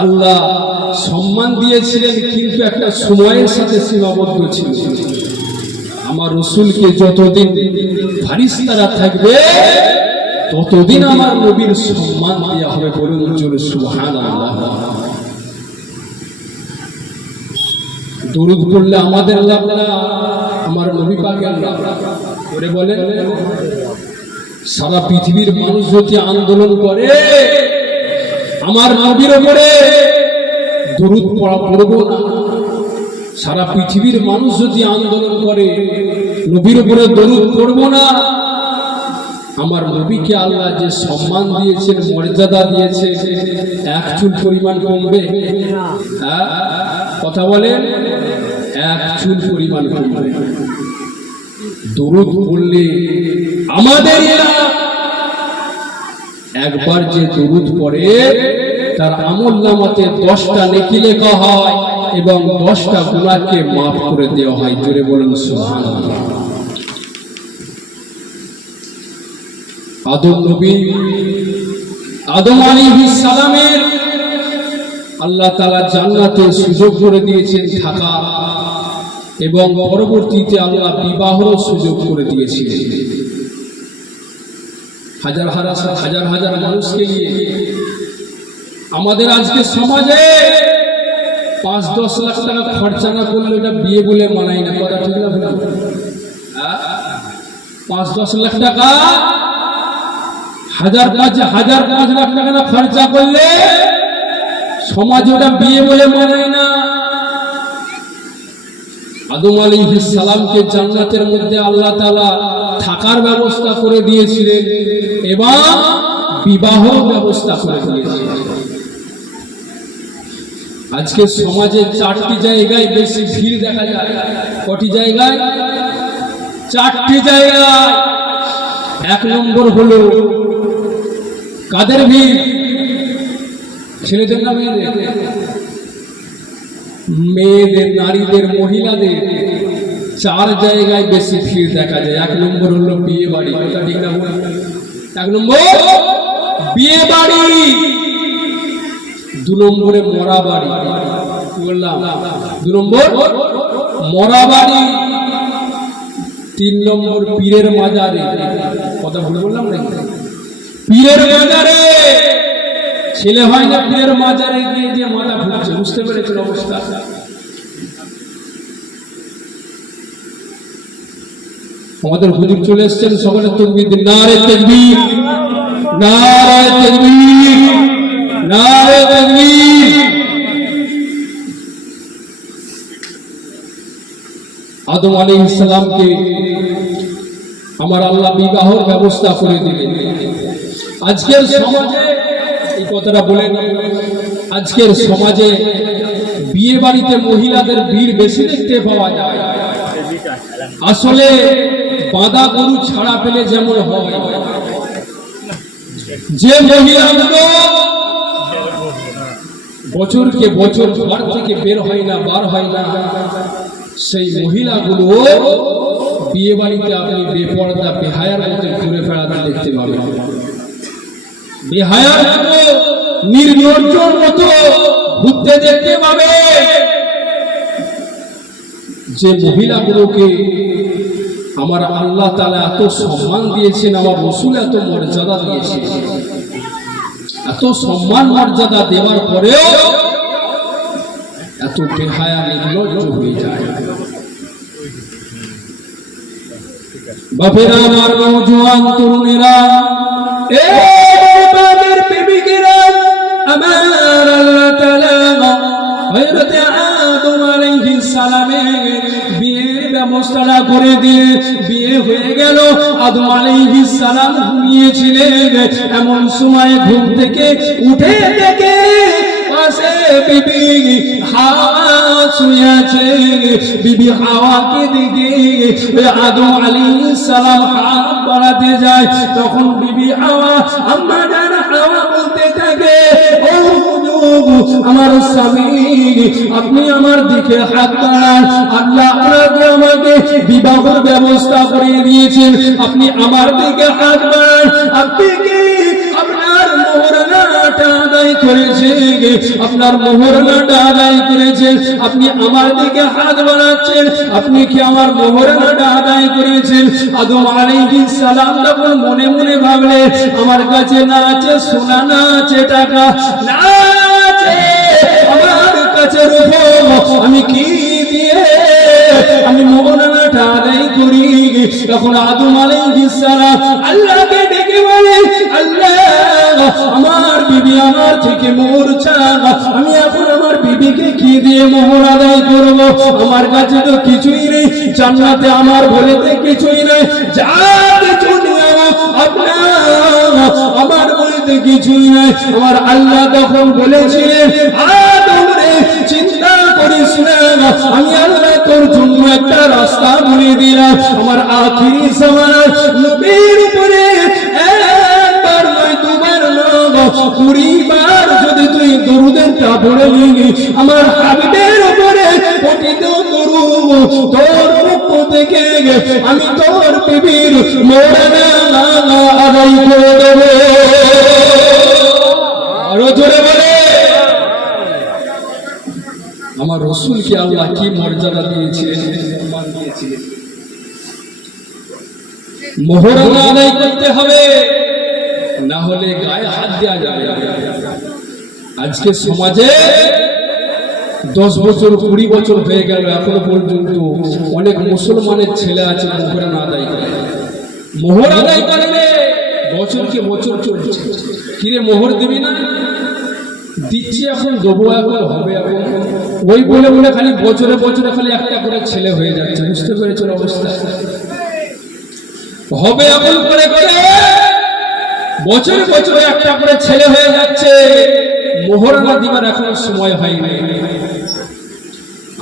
আল্লাহ সম্মান দিয়েছিলেন, কিন্তু একটা সময়ের সাথে সীমাবদ্ধ ছিল। আমার রাসূলকে যতদিন ফেরেশতারা থাকবে ততদিন আমার নবীর সম্মান দেওয়া হবে। বলুন জোরে সুবহানাল্লাহ। দরুদ পড়লে আমাদের লাভ না, আমার নবী পাকের লাভ। করে বলেন, সারা পৃথিবীর মানুষ যদি আন্দোলন করে আমার নবীর উপরে দরুদ পড়বো না, সারা পৃথিবীর মানুষ যদি আন্দোলন করে নবীর উপরে দরুদ পড়বো না, আমার নবীকে আল্লাহ যে সম্মান দিয়েছেন, মর্যাদা দিয়েছে, এক চুল পরিমাণ কমবে? হ্যাঁ, কথা বলেন, এক চুল পরিমাণ কমবে। দরুদ পড়লে আমাদের একবার যে দরুদ পড়ে তার আমলনামাতে 10টা নেকি লেখা হয় এবং 10টা গুনাহকে মাফ করে দেওয়া হয়। জোরে বলেন সুবহানাল্লাহ। আদম নবী, আদম আলাইহিস সালামের আল্লাহ তাআলা জান্নাতে সুযোগ করে দিয়েছেন থাকা, এবং পরবর্তীতে আল্লাহ বিবাহের সুযোগ করে দিয়েছিলেন। হাজার হাজার মানুষকে নিয়ে আমাদের আজকে সমাজে 5-10 লাখ টাকা খরচা না করলে এটা বিয়ে বলে মানায় না। কথা ঠিক না? 5-10 লাখ টাকা, 5 লাখ টাকা না খরচা করলে সমাজে ওটা বিয়ে বলে মানায় না। আদম আলাইহিস সালামকে জান্নাতের মধ্যে আল্লাহ তাআলা থাকার ব্যবস্থা করে দিয়েছিলেন এবং বিবাহ ব্যবস্থা করে দিয়েছিলেন। আজকে সমাজে 4টি জায়গায় বেশি ভিড় দেখা যায়। কটি জায়গায়? 4টি জায়গায়। 1 নম্বর হলো কাদের ভিড়? ছেলেদের না মেয়েদের? মেয়েদের, নারীদের, মহিলাদের 4 জায়গায় বেশি ভিড় দেখা যায়। 1 নম্বর হলো বিয়ে বাড়ি। কথা ঠিক না? 1 নম্বর বিয়ে বাড়ি। 2 নম্বরে মরা বাড়ি। কি বললাম? 2 নম্বর মরা বাড়ি। 3 নম্বর পীরের মাজারে। কথা ভুল বললাম নাকি? পীরের মাজারে ছেলে হয় না, পীরের মাজারে গিয়ে যে মাথা ফুটছে। বুঝতে পেরেছেন অবস্থা? আমাদের হুজুর চলে এসেছেন, সকলে তাকবীর দিন। নারে তাকবীর, নারে তাকবীর, নারে তাকবীর। আদম আলাইহিস সালামকে আমার আল্লাহ বিবাহের ব্যবস্থা করে দিলেন। আজকের সমাজে এই কথাটা বলে, আজকের সমাজে বিয়ে বাড়িতে মহিলাদের ভিড় বেশি দেখতে পাওয়া যায়। আসলে বাঁধা গরু ছাড়া পেলে যেমন হয়, বছরকে বছর ঘর থেকে বের হয় না, বার হয় না, সেই মহিলাগুলো বিয়ে বাড়িতে আপনি বেপর্দা বেহায়ার মতো ঘুরে ফেরাতে দেখতে পাবেন। বেহায়ার মতো নির্লজ্জর মতো ঘুরতে দেখতে পাবে। যে মহিলাগুলোকে আমার আল্লাহ তাআলা এত সম্মান দিয়েছেন, আমার রাসূল এত মর্যাদা দিয়েছেন, এত সম্মান মর্যাদা দেওয়ার পরেও এত বেহায়া নির্লজ্জ হয়ে যায়। বাপেরা, আমার নওজোয়ান তরুণেরা, এ বাবের প্রেমিকেরা, আমার আল্লাহ তাআলা হযরত আদম আলাইহিস সালামের বিয়ের ব্যবস্থা করে দিয়ে বিয়ে হয়ে গেল। আদম আলাইহিস সালাম ঘুমিয়েছিলেন, এমন সময় ঘুম থেকে উঠে দেখে পাশে বিবি হাওয়া শুয়ে আছে। বিবি হাওয়াকে দেখে আদম আলাইহিস সালাম হাত বাড়াতে যায়। তখন বিবি হাওয়া, আম্মা জান হাওয়া বলতে থাকে, ও আমার স্বামী, আপনি আমার দিকে হাত বাড়ান। আল্লাহ আপনাকে আমাকে বিবাহের ব্যবস্থা করে দিয়েছেন, আপনি আমার দিকে হাত বাড়ান। আপনি কি আপনার মোহরানাটা আদায় করেছেন? আপনার মোহরানাটা আদায় করেছেন, আপনি আমার দিকে হাত বাড়াচ্ছেন, আপনি কি আমার মোহরানাটা আদায় করেছেন? আদম আলাইহিস সালাম তখন মনে মনে ভাবলেন, আমার কাছে না আছে সোনা, না আছে টাকা, না আছে আমার কাছে রূপ, আমি কি দিয়ে আমি মোহরানাটা আদায় করি? তখন আদম আলাইহিস সালাম আল্লাহকে ডেকে বলে, আল্লাহ, আমার বিবি আমার থেকে মোহর চান, আমি এখন আমার বিবিকে কি দিয়ে মোহর আদায় করব? আমার কাছে তো কিছুই নেই, জান্নাতে আমার বলেতে কিছুই নেই, যা কিছু নিয়ে আপনার আমার বলেতে কিছুই নাই। আমার আল্লাহ তখন বলেছিলেন, আদম রে, চিন্তা করিস না, আমি আল্লাহ তোর জন্য একটা রাস্তা বলে দিলাম। আমার আখিরি জামানার নবীর উপরে একবার নয়, দুবার নয়, 20 বার যদি তুই দরুদটা পড়ে নিবি, আমার হাবিবের উপরে পঠিত দরুদ তোর পক্ষ থেকে আমি তোর বিবির মোহরানা আদায় করে দেব। আরো জোরে বলে, আমার রাসূলকে আল্লাহ কি মর্যাদা দিয়েছিলেন, সম্মান দিয়েছিলেন। মোহরানা আদায় করতে হবে, না হলে গায়ে হাত দেওয়া যাবে। আজকে সমাজে 10 বছর 20 বছর হয়ে গেল, এখনো পর্যন্ত অনেক মুসলমানের ছেলে আছে মোহরানা আদায় করে। মোহর আদায় করলে বছরকে বছর চলছে, কিরে মোহর দিবি না? দিচ্ছি, এখন দেবো, এখন হবে, এখন ওই বলে বলে খালি বছরে বছরে খালি একটা করে ছেলে হয়ে যাচ্ছে। বুঝতে পেরেছেন অবস্থা? হবে এখন করে করে বছরে বছরে একটা করে ছেলে হয়ে যাচ্ছে, মোহরানা দিবার এখনো সময় হয়নি।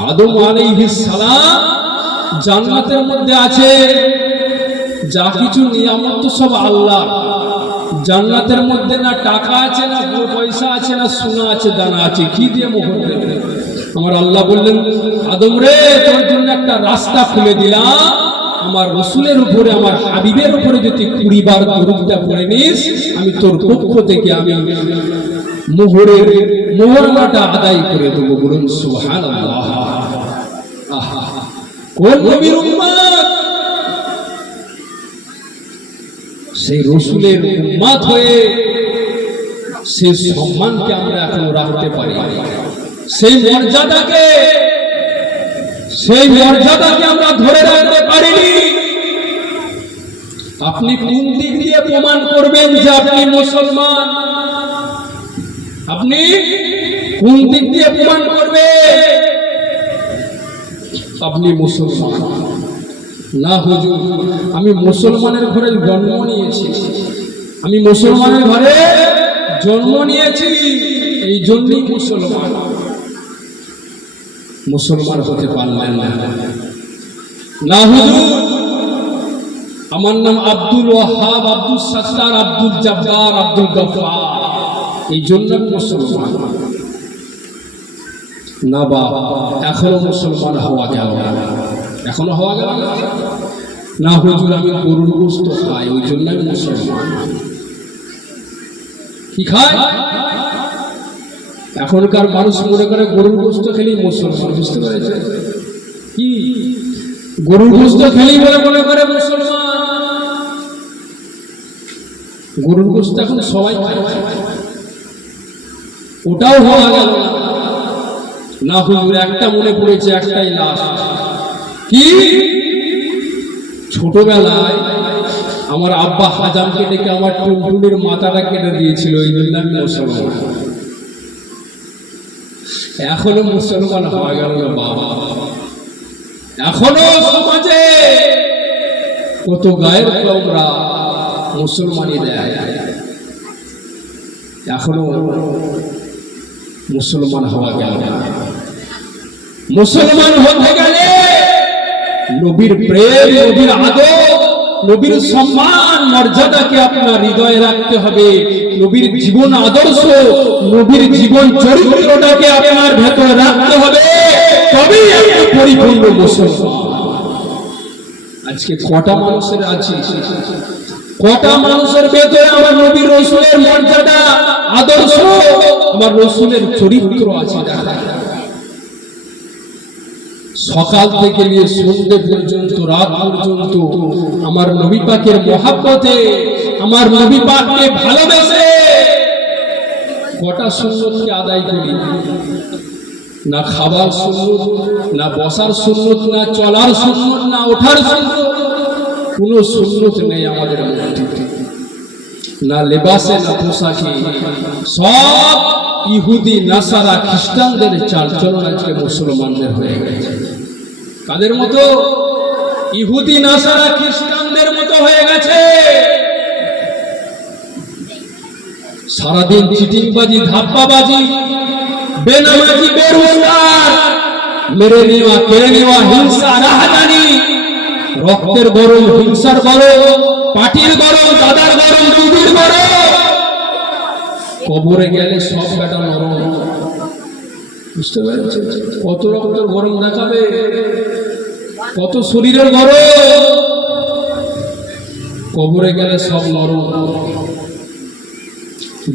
আদম আলাইহিস সালাম জান্নাতের মধ্যে আছে, যা কিছু নিয়ামত তো সব আল্লাহ। জান্নাতের মধ্যে না টাকা আছে, না পয়সা আছে, না সোনা আছে, দানা আছে, কি দিয়ে মোহর দেবে? আমার আল্লাহ বললেন, আদম রে, তোর জন্য একটা রাস্তা খুলে দিলাম। আমার রাসূলের উপরে, আমার হাবিবের উপরে যদি 20 বার দরুদটা পড়ে নিস, আমি তোর পক্ষ থেকে আমি মোহরানাটা আদায় করে দেবো। বলুন সুবহানাল্লাহ। আহা, কোন নবীর উম্মত সেই রাসূলের উম্মত হয়ে সেই সম্মানকে আমরা এখনো রাখতে পারি, সেই মর্যাদাকে আমরা ধরে রাখতে পারিনি। আপনি কোন দিক দিয়ে প্রমাণ করবেন যে আপনি মুসলমান? আপনি কোন দিক দিয়ে প্রমাণ করবেন আপনি মুসলমান? না হুজুর, আমি মুসলমানের ঘরে জন্ম নিয়েছি, আমি মুসলমানের ঘরে জন্ম নিয়েছি, এই জন্যই মুসলমান হতে পারলেন না। না হুজুর, আমার নাম আব্দুল ওয়াহাব, আব্দুল সাত্তার, আব্দুল জব্বার, আব্দুল গফফার, এই জন্য মুসলমান। না বা এখনো মুসলমান হওয়া গেল না, এখনো হওয়া গেল না। হুজুর আমি গরুর গোশত খাই, ওই জন্য আমি মুসলমান। কি খায়? এখনকার মানুষ মনে করে গরুর গোশত খেলেই মুসলমান। বুঝতে পেরেছে? কি গরুর গোশত খেলেই বলে মনে করে মুসলমান। গরুর গোশত এখন সবাই খায়, ওটাও হওয়া গেল না। হুজুর একটা মনে পড়েছে, একটাই লাশ। কি? ছোটবেলায় আমার আব্বা হাজামকে ডেকে আমার টুনটুনির মাথাটা কেটে দিয়েছিল, এই জন্য আমি মুসলমান। এখনো মুসলমান হওয়া গেল না বাবা। এখনো সমাজে কত গায়ের আমরা মুসলমানই দেয়, এখনো মুসলমান হওয়া গেল না। মুসলমান হতে গেলে নবীর প্রেম, নবীর আদর, নবীর সম্মান মর্যাদাকে আপনার হৃদয়ে রাখতে হবে। নবীর জীবন আদর্শ, নবীর জীবন চরিত্রটাকে আপনার ভেতরে রাখতে হবে, তবেই আপনি পরিপূর্ণ মুসলমান। আজকে কটা মানুষের আছে, কটা মানুষের ভেতরে আমার নবীর রসুলের মর্যাদা, আদর্শ, আমার রসুলের চরিত্র আছে দেখা। সকাল থেকে নিয়ে সন্ধ্যে পর্যন্ত, রাত পর্যন্ত আমার নবী পাকের মহাব্বতে, আমার নবী পাককে ভালোবেসে কটা সুন্নতকে আদায় করি? না খাবার সুন্নত, না বসার সুন্নত, না চলার সুন্নত, না ওঠার সুন্নত, কোনো সুন্নত নেই আমাদের মধ্যে। না লেবাসে, না পোশাকে, সব ইহুদি, নাসারা, খ্রিস্টানদের চালচলন আজকে মুসলমানদের হয়ে গেছে। কাদের মতো? ইহুদি, নাসারা, খ্রিস্টানদের মতো হয়ে গেছে। সারাদিন চিটিংবাজি, ধাপ্পাবাজি, বেনামাজি, বেরোজগার, মেরে নেওয়া, কেড়ে নেওয়া, হিংসা, রাহাজানি, রক্তের গরম, হিংসার গরম, পাটির গরম, দাদার গরম, দিদির গরম। কবরে গেলে সব বেটা নরম। বুঝতে পেরেছেন? কত রক্তের গরম দেখাবে, কত শরীরের গরম। কবরে গেলে সব নরম।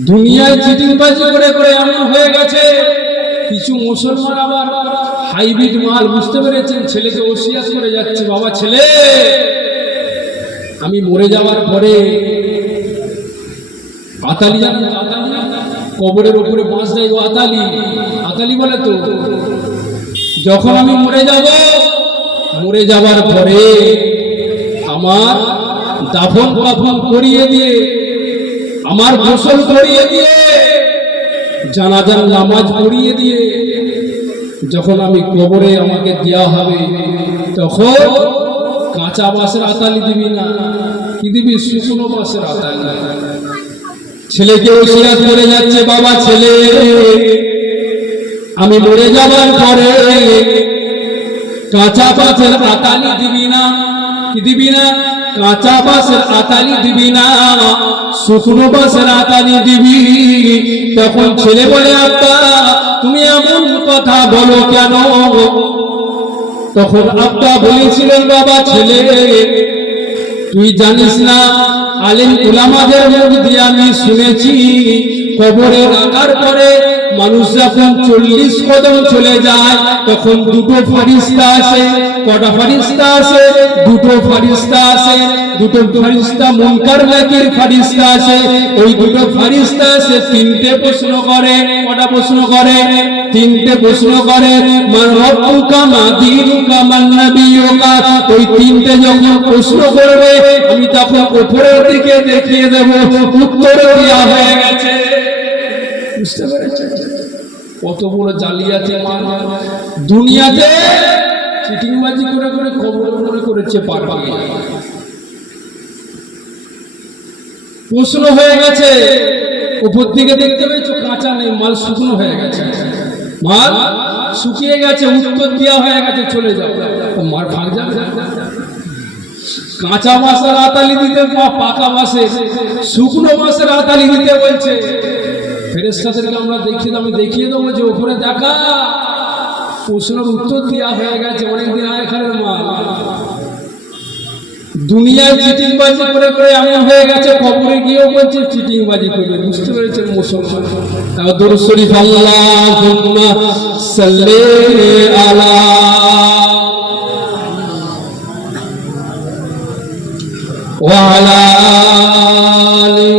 দুনিয়ায় চিটিংবাজি করে করে এমন হয়ে গেছে, কিছু মুসলমান আবার হাইব্রিড মাল। বুঝতে পেরেছেন? ছেলেকে ওসিয়াত করে যাচ্ছে, বাবা ছেলে আমি মরে যাওয়ার পরে আতালি, জানেন আতালি? কবরের উপরে বাঁশ দেয়, ও আতালি, আতালি বলে তো। যখন আমি মরে যাব, মরে যাওয়ার পরে আমার দাফন কাফন করিয়ে দিয়ে, আমার গোসল করিয়ে দিয়ে, জানাজার নামাজ পড়িয়ে দিয়ে, যখন আমি কবরে আমাকে দেওয়া হবে, তখন কাঁচা বাঁশের আতালি দিবি না, কি দিবি? শুকনো বাঁশের আতালি। ছেলেকে ওসিয়াত করে যাচ্ছে, বাবা ছেলে আমি মরে যাবার পরে কাঁচা বাঁশের আতালি দিবি না, কি দিবি না? কাঁচা বাঁশের আতালি দিবি না, শুকনো বাঁশের আতালি দিবি। তখন ছেলে বলে, আব্বা তুমি এমন কথা বলো কেন? তখন আব্বা বলেছিলেন, বাবা ছেলে তুই জানিস না, আলেম উলামাদের মুখ দিয়ে আমি শুনেছি, কবরে রাখার পরে মানুষ যখন 40 কদম চলে যায়, তখন দুটো ফেরেশতা আসে। কটা ফেরেশতা আসে? দুটো ফেরেশতা আসে। দুটো ফেরেশতা মুনকার নাকির ফেরেশতা আসে। ওই দুটো ফেরেশতা এসে তিনটে প্রশ্ন করে। কটা প্রশ্ন করে? তিনটে প্রশ্ন করে। মান রব্বুকা, মা দীনুকা, মান নবিয়ুকা। ওই তিনটে যখন প্রশ্ন করবে, আমি তখন উপরের দিকে দেখিয়ে দেব, উত্তর দেওয়া হয়ে গেছে। বুঝতে পেরেছেন? কত বড় জালিয়াতি দুনিয়াতে চিটিংবাজি করে করে খবর মনে করেছে পারবে। প্রশ্ন হয়ে গেছে, উপর দিকে দেখতে পেয়েছো কাঁচা নেই, মাল শুকনো হয়ে গেছে, মাল শুকিয়ে গেছে, উত্তর দেওয়া হয়ে গেছে, চলে যাও। মার ভাগ যাবে। কাঁচা মাছের আতালি দিতে, পাকা মাছের, শুকনো মাছের আতালি দিতে বলছে। ফেরেশতাদেরকে আমরা দেখিয়ে, আমি দেখিয়ে দেবো যে উপরে দেখা প্রশ্নের উত্তর দেওয়া হয়ে গেছে অনেকদিন আগেকার মাল। দুনিয়ায় চিটিংবাজি করে করে এমন হয়ে গেছে, কবরে গিয়েও বলছে চিটিংবাজি করবে। বুঝতে পেরেছেন মুসলমান? তাও দরুদ শরীফ আল্লাহুম্মা সাল্লি আলা ওয়া আলা আলি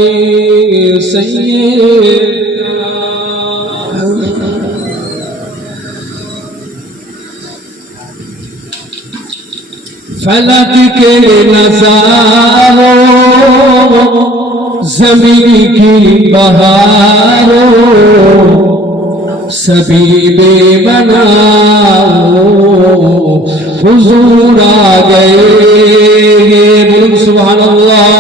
সাইয়্যিদিনা। फलक के नज़ारों, ज़मीन की बहारों, सभी बेबनाओ हुजूर आ गए। बोलो सुभान अल्लाह।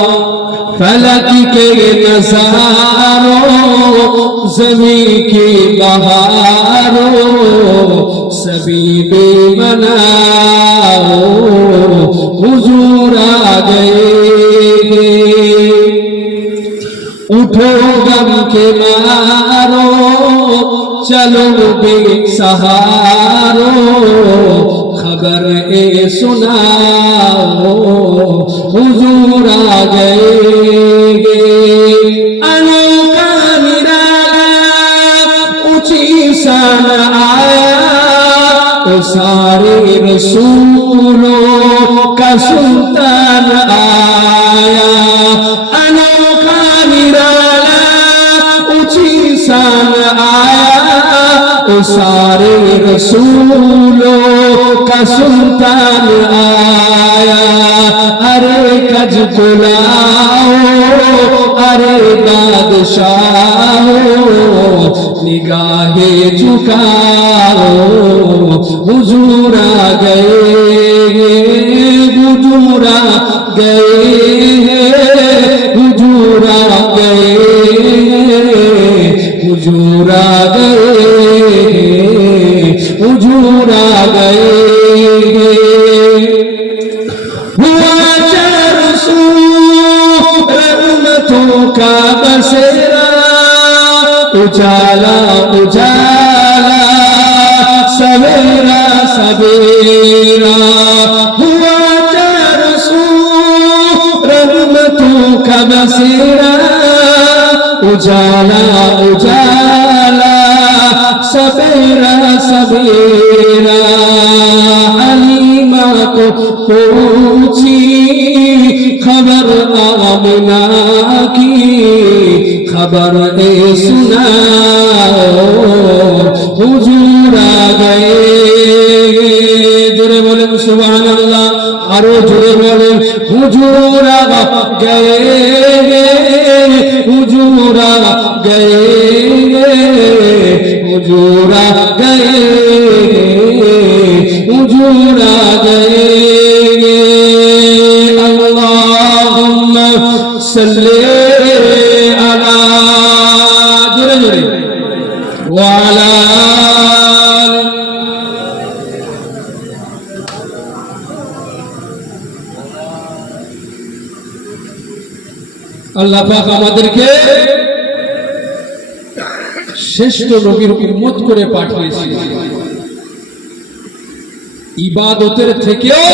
फलक के नज़ारों, ज़मीन की बहारों, सभी बेबनाओ हुजूर आ गए। उठो गम के मारो, चलो बेसहारो, खबर ए सुनाओ हुजूर आ गए। अनोखा निराला ऊंची शान आया, तो सारे रसूलों का सुल्तान आया। अनोखा निराला ऊंची शान आया, तो सारे रसूलों का सुल्तान आया। अरे कज बुलाओ, अरे बादशाह निगाहे झुकाओ हुजूर आ गए। हुजूर आ गए, हुजूर आ गए, हुजूर आ गए, हुजूर आ गए। हुआ चरसू रहमतों का बसेरा, उजाला उजाला सवेरा सवेरा। हुआ चरसू रहमतों का बसेरा, उजाला उजाला सवेरा सवेरा। हलीमा को पूछी खबर आमिना की, खबर ए सुनाओ हुजूर आ गए। जोरे बोले सुभान अल्लाह, आरो जोरे बोले हुजूर आ गए, हुजूर आ गए, हुजूर आ गए, हुजूर आ गए। अल्लाहुम्मा सल्ली अला, जोरे जोरे, वा अला আল্লাহ পাক আমাদেরকে শ্রেষ্ঠ নবীর উম্মত করে পাঠিয়েছে। ইবাদতের থেকেও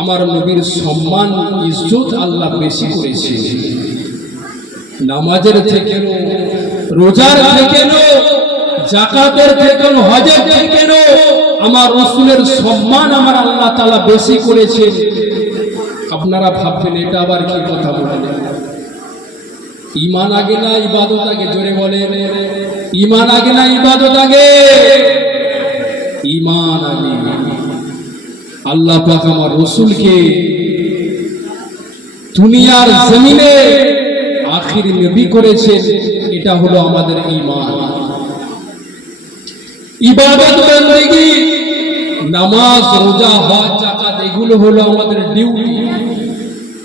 আমার নবীর সম্মান ইজ্জত আল্লাহ বেশি করেছে। নামাজের থেকেও, রোজার থেকেও, যাকাতের থেকেও, হজের থেকেও আমার রাসূলের সম্মান আমার আল্লাহ তাআলা বেশি করেছে। আপনারা ভাববেন এটা আবার কি কথা বলেন? ঈমান আগে না ইবাদত আগে? জোরে বলেন, ঈমান আগে না ইবাদত আগে? ঈমান আগে। আল্লাহ পাক আমার রাসূলকে দুনিয়ার জমিনে আখির নবী করেছেন, এটা হলো আমাদের ঈমান। ইবাদত বন্দেগী, নামাজ, রোজা, হজ, যাকাত এগুলো হলো আমাদের ডিউটি।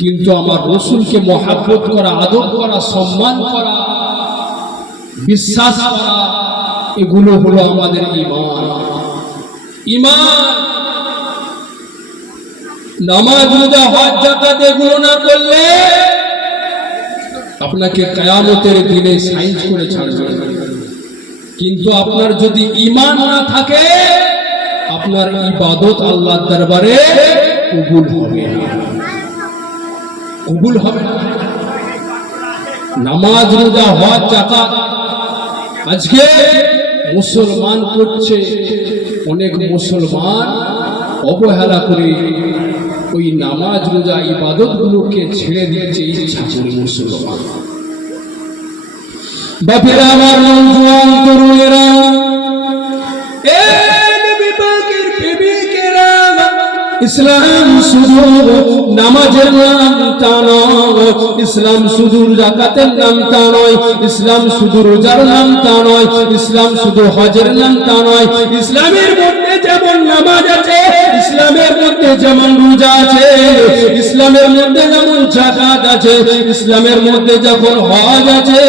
কিন্তু আমার রাসূলকে মহব্বত করা, আদর করা, সম্মান করা, বিশ্বাস করা, এগুলো হলো আমাদের ঈমান। ঈমান। নামাজ, রোজা, হজ, যাকাত এগুলো না করলে আপনাকে কিয়ামতের দিনে সাইজ করে ছাড়বে। কিন্তু আপনার যদি ঈমান না থাকে আপনার ইবাদত আল্লাহর দরবারে কবুল হবে না, কবুল হবে না। নামাজ, রোজা, হজ, যাকাত আজকে মুসলমান করছে, অনেক মুসলমান অবহেলা করে ওই নামাজ, রোজা, ইবাদত গুলোকে ছেড়ে দিচ্ছে ইচ্ছা করে মুসলমান। বাপেরা আমার, নওজোয়ান তরুণেরা, ইসলাম শুধু নামাজের নাম তা নয়, ইসলাম শুধু যাকাতের নাম তা নয়, ইসলাম শুধু রোজার নাম তা নয়, ইসলাম শুধু হজের নাম তা নয়। ইসলামের মধ্যে যেমন নামাজ আছে, ইসলামের মধ্যে যেমন রোজা আছে, ইসলামের মধ্যে যেমন যাকাত আছে, ইসলামের মধ্যে যখন হজ আছে,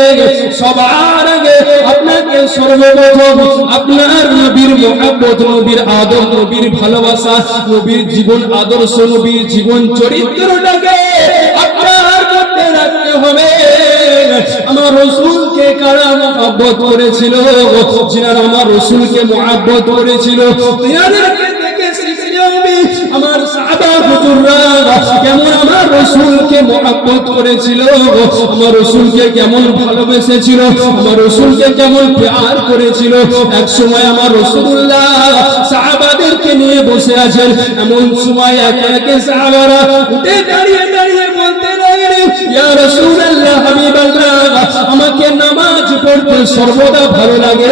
সবার আগে আপনাকে সর্বপ্রথম আপনার নবীর মুহাব্বত, নবীর আদর, নবীর ভালোবাসা, নবীর জীবন আদর্শ, নবীর জীবন চরিত্রটাকে আপনার মধ্যে রাখতে হবে। আমার রাসূলকে কারা মুহাব্বত করেছিল, যারা আমার রাসূলকে মুহাব্বত করেছিল, তাদেরকে দেখে শিখতে হবে। আমার সাহাবা হুজুররা কেমন আমার রাসূলকে মুহাব্বত করেছিল, আমার রাসূলকে কেমন ভালোবেসেছিল, আমার রাসূলকে কেমন প্যার করেছিল। এক সময় আমার রাসূলুল্লাহ সাহাবাদেরকে নিয়ে বসে আছেন, এমন সময় একে একে সাহাবারা উঠে দাঁড়িয়ে দাঁড়িয়ে বলতে লাগলেন, ইয়া রাসূলুল্লাহ, হাবিবাল্লাহ, আমাকে নামাজ পড়তে সর্বদা ভালো লাগে।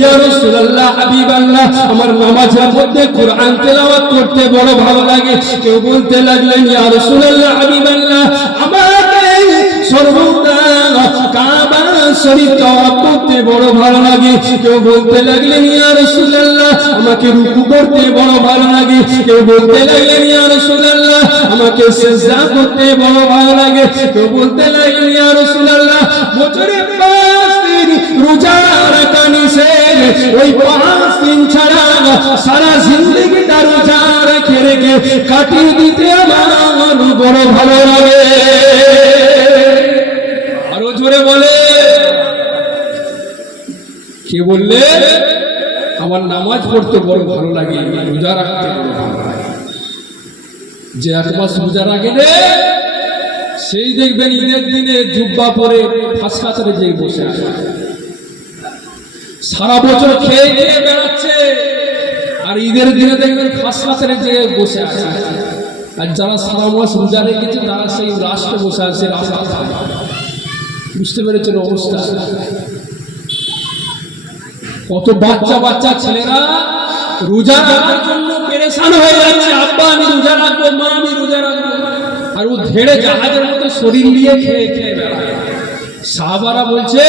ইয়া রাসূলুল্লাহ, হাবিবাল্লাহ, আমার নামাজের মধ্যে কোরআন তেলাওয়াত করতে বড় ভালো লাগে। কেউ বলতে লাগলেন, ইয়া রাসূলুল্লাহ, হাবিবাল্লাহ, আমাকে সর্বদা কাবা শরীফ তাওয়াফ করতে বড় ভালো লাগে। কেউ বলতে লাগলেন, ইয়া রাসূলুল্লাহ, আমাকে রুকু করতে বড় ভালো লাগে। কেউ বলতে লাগলেন, ইয়া রাসূলুল্লাহ, আমাকে সিজদা করতে বড় ভালো লাগে। কেউ বলতে লাগলেন, ইয়া রাসূলুল্লাহ, বছরে 5 দিন রোজা রাখা নিষেধ, ওই 5 দিন ছাড়া সারা জিন্দেগিটা রোজা রেখে রেখে কাটিয়ে দিতে আমার বড় ভালো লাগে। আরো জোরে বলে, কে বললে আমার নামাজ পড়তে বড় ভালো লাগে, রোজা রাখতে বড় ভালো লাগে। যে 1 মাস রোজা রাখে রে, সেই দেখবেন ঈদের দিনে জুব্বা পরে ফাঁস কাতারে যেয়ে বসে আছে, সারা বছর খেয়ে খেয়ে বেড়াচ্ছে, আর ঈদের দিনে দেখবেন ফাঁস কাতারে যেয়ে বসে আছে। আর যারা সারা মাস রোজা রেখেছে তারা সেই রাষ্ট্রে বসে আছে, রাস্তা। বুঝতে পেরেছেন অবস্থা? কত বাচ্চা বাচ্চা ছেলেরা রোজা রাখার জন্য পেরেশান হয়ে যাচ্ছে, আব্বা আমি রোজা রাখবো, মা আমি রোজা রাখবো, আর ও ধেড়ে জাহাজের মতো শরীর নিয়ে খেয়ে খেয়ে বেড়ায়। সাহাবারা বলছে,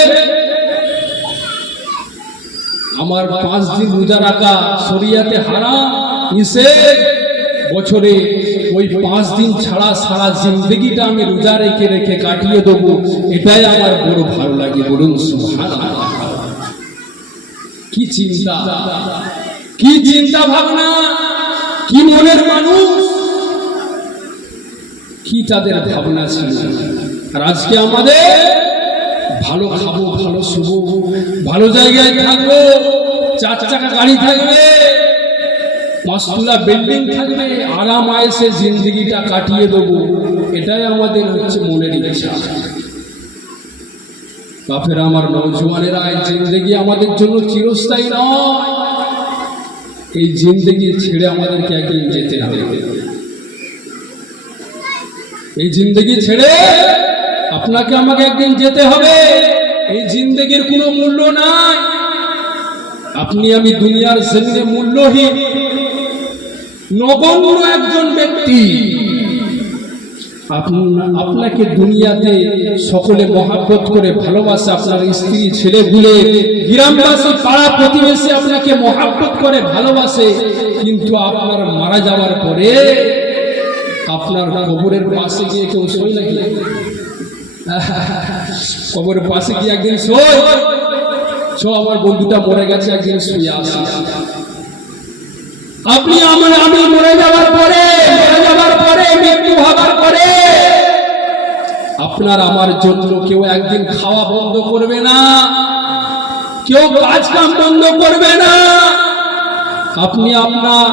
আমার 5 দিন রোজা রাখা শরিয়াতে হারাম, নিষেধ। বছরে ওই 5 দিন ছাড়া সারা জিন্দগিটা আমি রোজা রেখে রেখে কাটিয়ে দেবো, এটাই আমার বড় ভালো লাগে। বলুন সুবহানাল্লাহ। কি চিন্তা, কি চিন্তা ভাবনা, কি মনের মানুষ, কি তাদের ভাবনা ছিল। আর আজকে আমাদের ভালো খাবো, ভালো শুবো, ভালো জায়গায় থাকবো, 4 চাকা গাড়ি থাকবে, 5 তলা বিল্ডিং থাকবে, আরাম আয়েসে জিন্দগিটা কাটিয়ে দেবো, এটাই আমাদের হচ্ছে মনের ইচ্ছা। বাপেরা আমার, নওজোয়ানেরা, এই জিন্দগি আমাদের জন্য চিরস্থায়ী নয়। এই জিন্দগি ছেড়ে আমাদেরকে একদিন যেতে হবে। এই জিন্দগি ছেড়ে আপনাকে আমাকে একদিন যেতে হবে। এই জিন্দগির কোনো মূল্য নাই। আপনি আমি দুনিয়ার জমিনে মূল্যহীন, নগণ্য একজন ব্যক্তি। আপনাকে দুনিয়াতে সকলে মহাব্বত করে ভালোবাসে, আপনার স্ত্রী, ছেলে গুলে, গ্রামবাসী, পাড়া প্রতিবেশী আপনাকে মহাব্বত করে ভালোবাসে, কিন্তু আপনার মারা যাওয়ার পরে আপনার কবরের পাশে গিয়ে কেউ শোয় নাকি? কবরের পাশে গিয়ে একদিন শোয়, আমার বন্ধুটা মরে গেছে, একদিন শুয়ে আসে। আপনি আমি মরে যাওয়ার পরে, মৃত্যু হবার পরে আপনার আমার জন্য কেউ একদিন খাওয়া বন্ধ করবে না, কেউ কাজ কাম বন্ধ করবে না, আপনি আপনার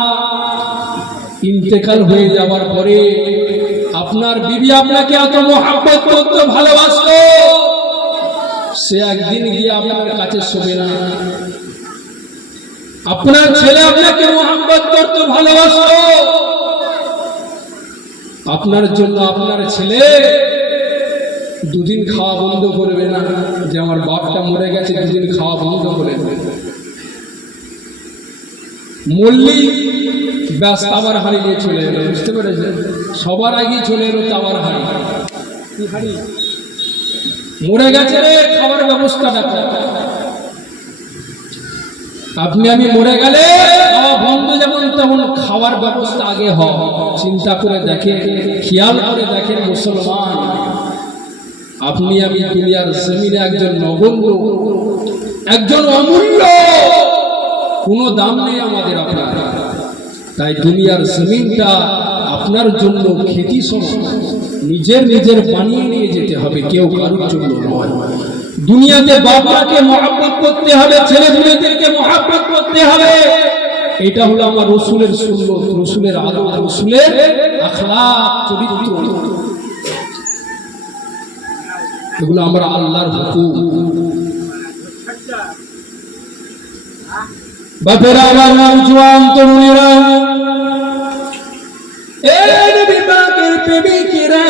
ইন্তেকাল হয়ে যাওয়ার পরে আপনার বিবি আপনাকে এত মহব্বত করতো, ভালোবাসতো, সে একদিন গিয়ে আপনার কাছে শোবে না। আপনার ছেলে আপনাকে মহব্বত করতো, ভালোবাসতো, আপনার জন্য আপনার ছেলে দুদিন খাওয়া বন্ধ করবে না, যে আমার বাপটা মরে গেছে, দুদিন খাওয়া বন্ধ করে মল্লি ব্যাস তাবার হাড়ি নিয়ে চলে এলো। বুঝতে পেরেছেন? সবার আগে চলে এলো তাবার হাড়ি। কি হাড়ি? মরে গেছে রে, খাবার ব্যবস্থাটা কর। আপনি আমি মরে গেলে খাওয়া বন্ধ, যেমন তেমন খাওয়ার ব্যবস্থা আগে হয়। চিন্তা করে দেখে, খেয়াল করে দেখেন মুসলমান, আপনি আমি দুনিয়ার জমিনে একজন নগণ্য, একজন অমূল্য, কোনো দাম নেই আমাদের আপনার। তাই দুনিয়ার জমিনটা আপনার জন্য খেতি সব নিজের বানিয়ে নিয়ে যেতে হবে, কেউ কারোর জন্য নয়। দুনিয়াতে বাবাকে মহব্বত করতে হবে, ছেলে মেয়েদেরকে মহব্বত করতে হবে। এটা হলো আমার রসুলের সুন্নাত, রসুলের আদব, রসুলের আখলাক, চরিত্র। এগুলো আমরা আল্লাহর হুকুম। বাপেরা, আমার নওজোয়ান তরুণেরা, এই নবী পাকের প্রেমিকেরা,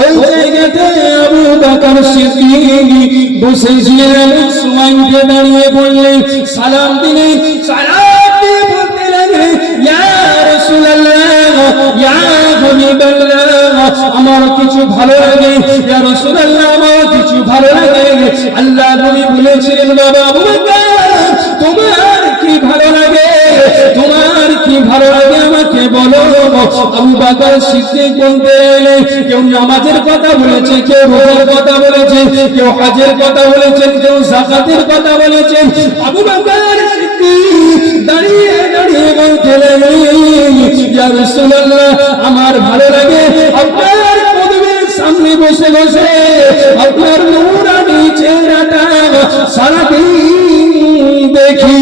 ওই জায়গাতে আবু বকর সিদ্দিক বসেছিলেন। সময় উঠে দাঁড়িয়ে বললেন, সালাম দিলেন, সালাম দিয়ে বলতে লাগলেন, ইয়া রাসূলুল্লাহ, ইয়া হাবিবাল্লাহ, আমার কিছু ভালো লাগে, ইয়া রাসূলুল্লাহ, আমার কিছু ভালো লাগে। আল্লাহ নবী বলেছিলেন, বাবা আবু বকর, তোমার কি ভালো লাগে, তোমার কি ভালো লাগে আমাকে বলো। আবু বকর সিদ্দিক বলতে লাগলেন, কেউ নামাজের কথা বলেছে, কেউ রোজার কথা বলেছে, কেউ হজের কথা বলেছেন, কেউ যাকাতের কথা বলেছেন। আবু বকর সিদ্দিক দাঁড়িয়ে দাঁড়িয়ে বলতে লাগলেন, ইয়া রাসূলুল্লাহ, আমার ভালো লাগে আপনার কদমের সামনে বসে বসে আপনার নূরানি চেহারাটা সারাদিন দেখি।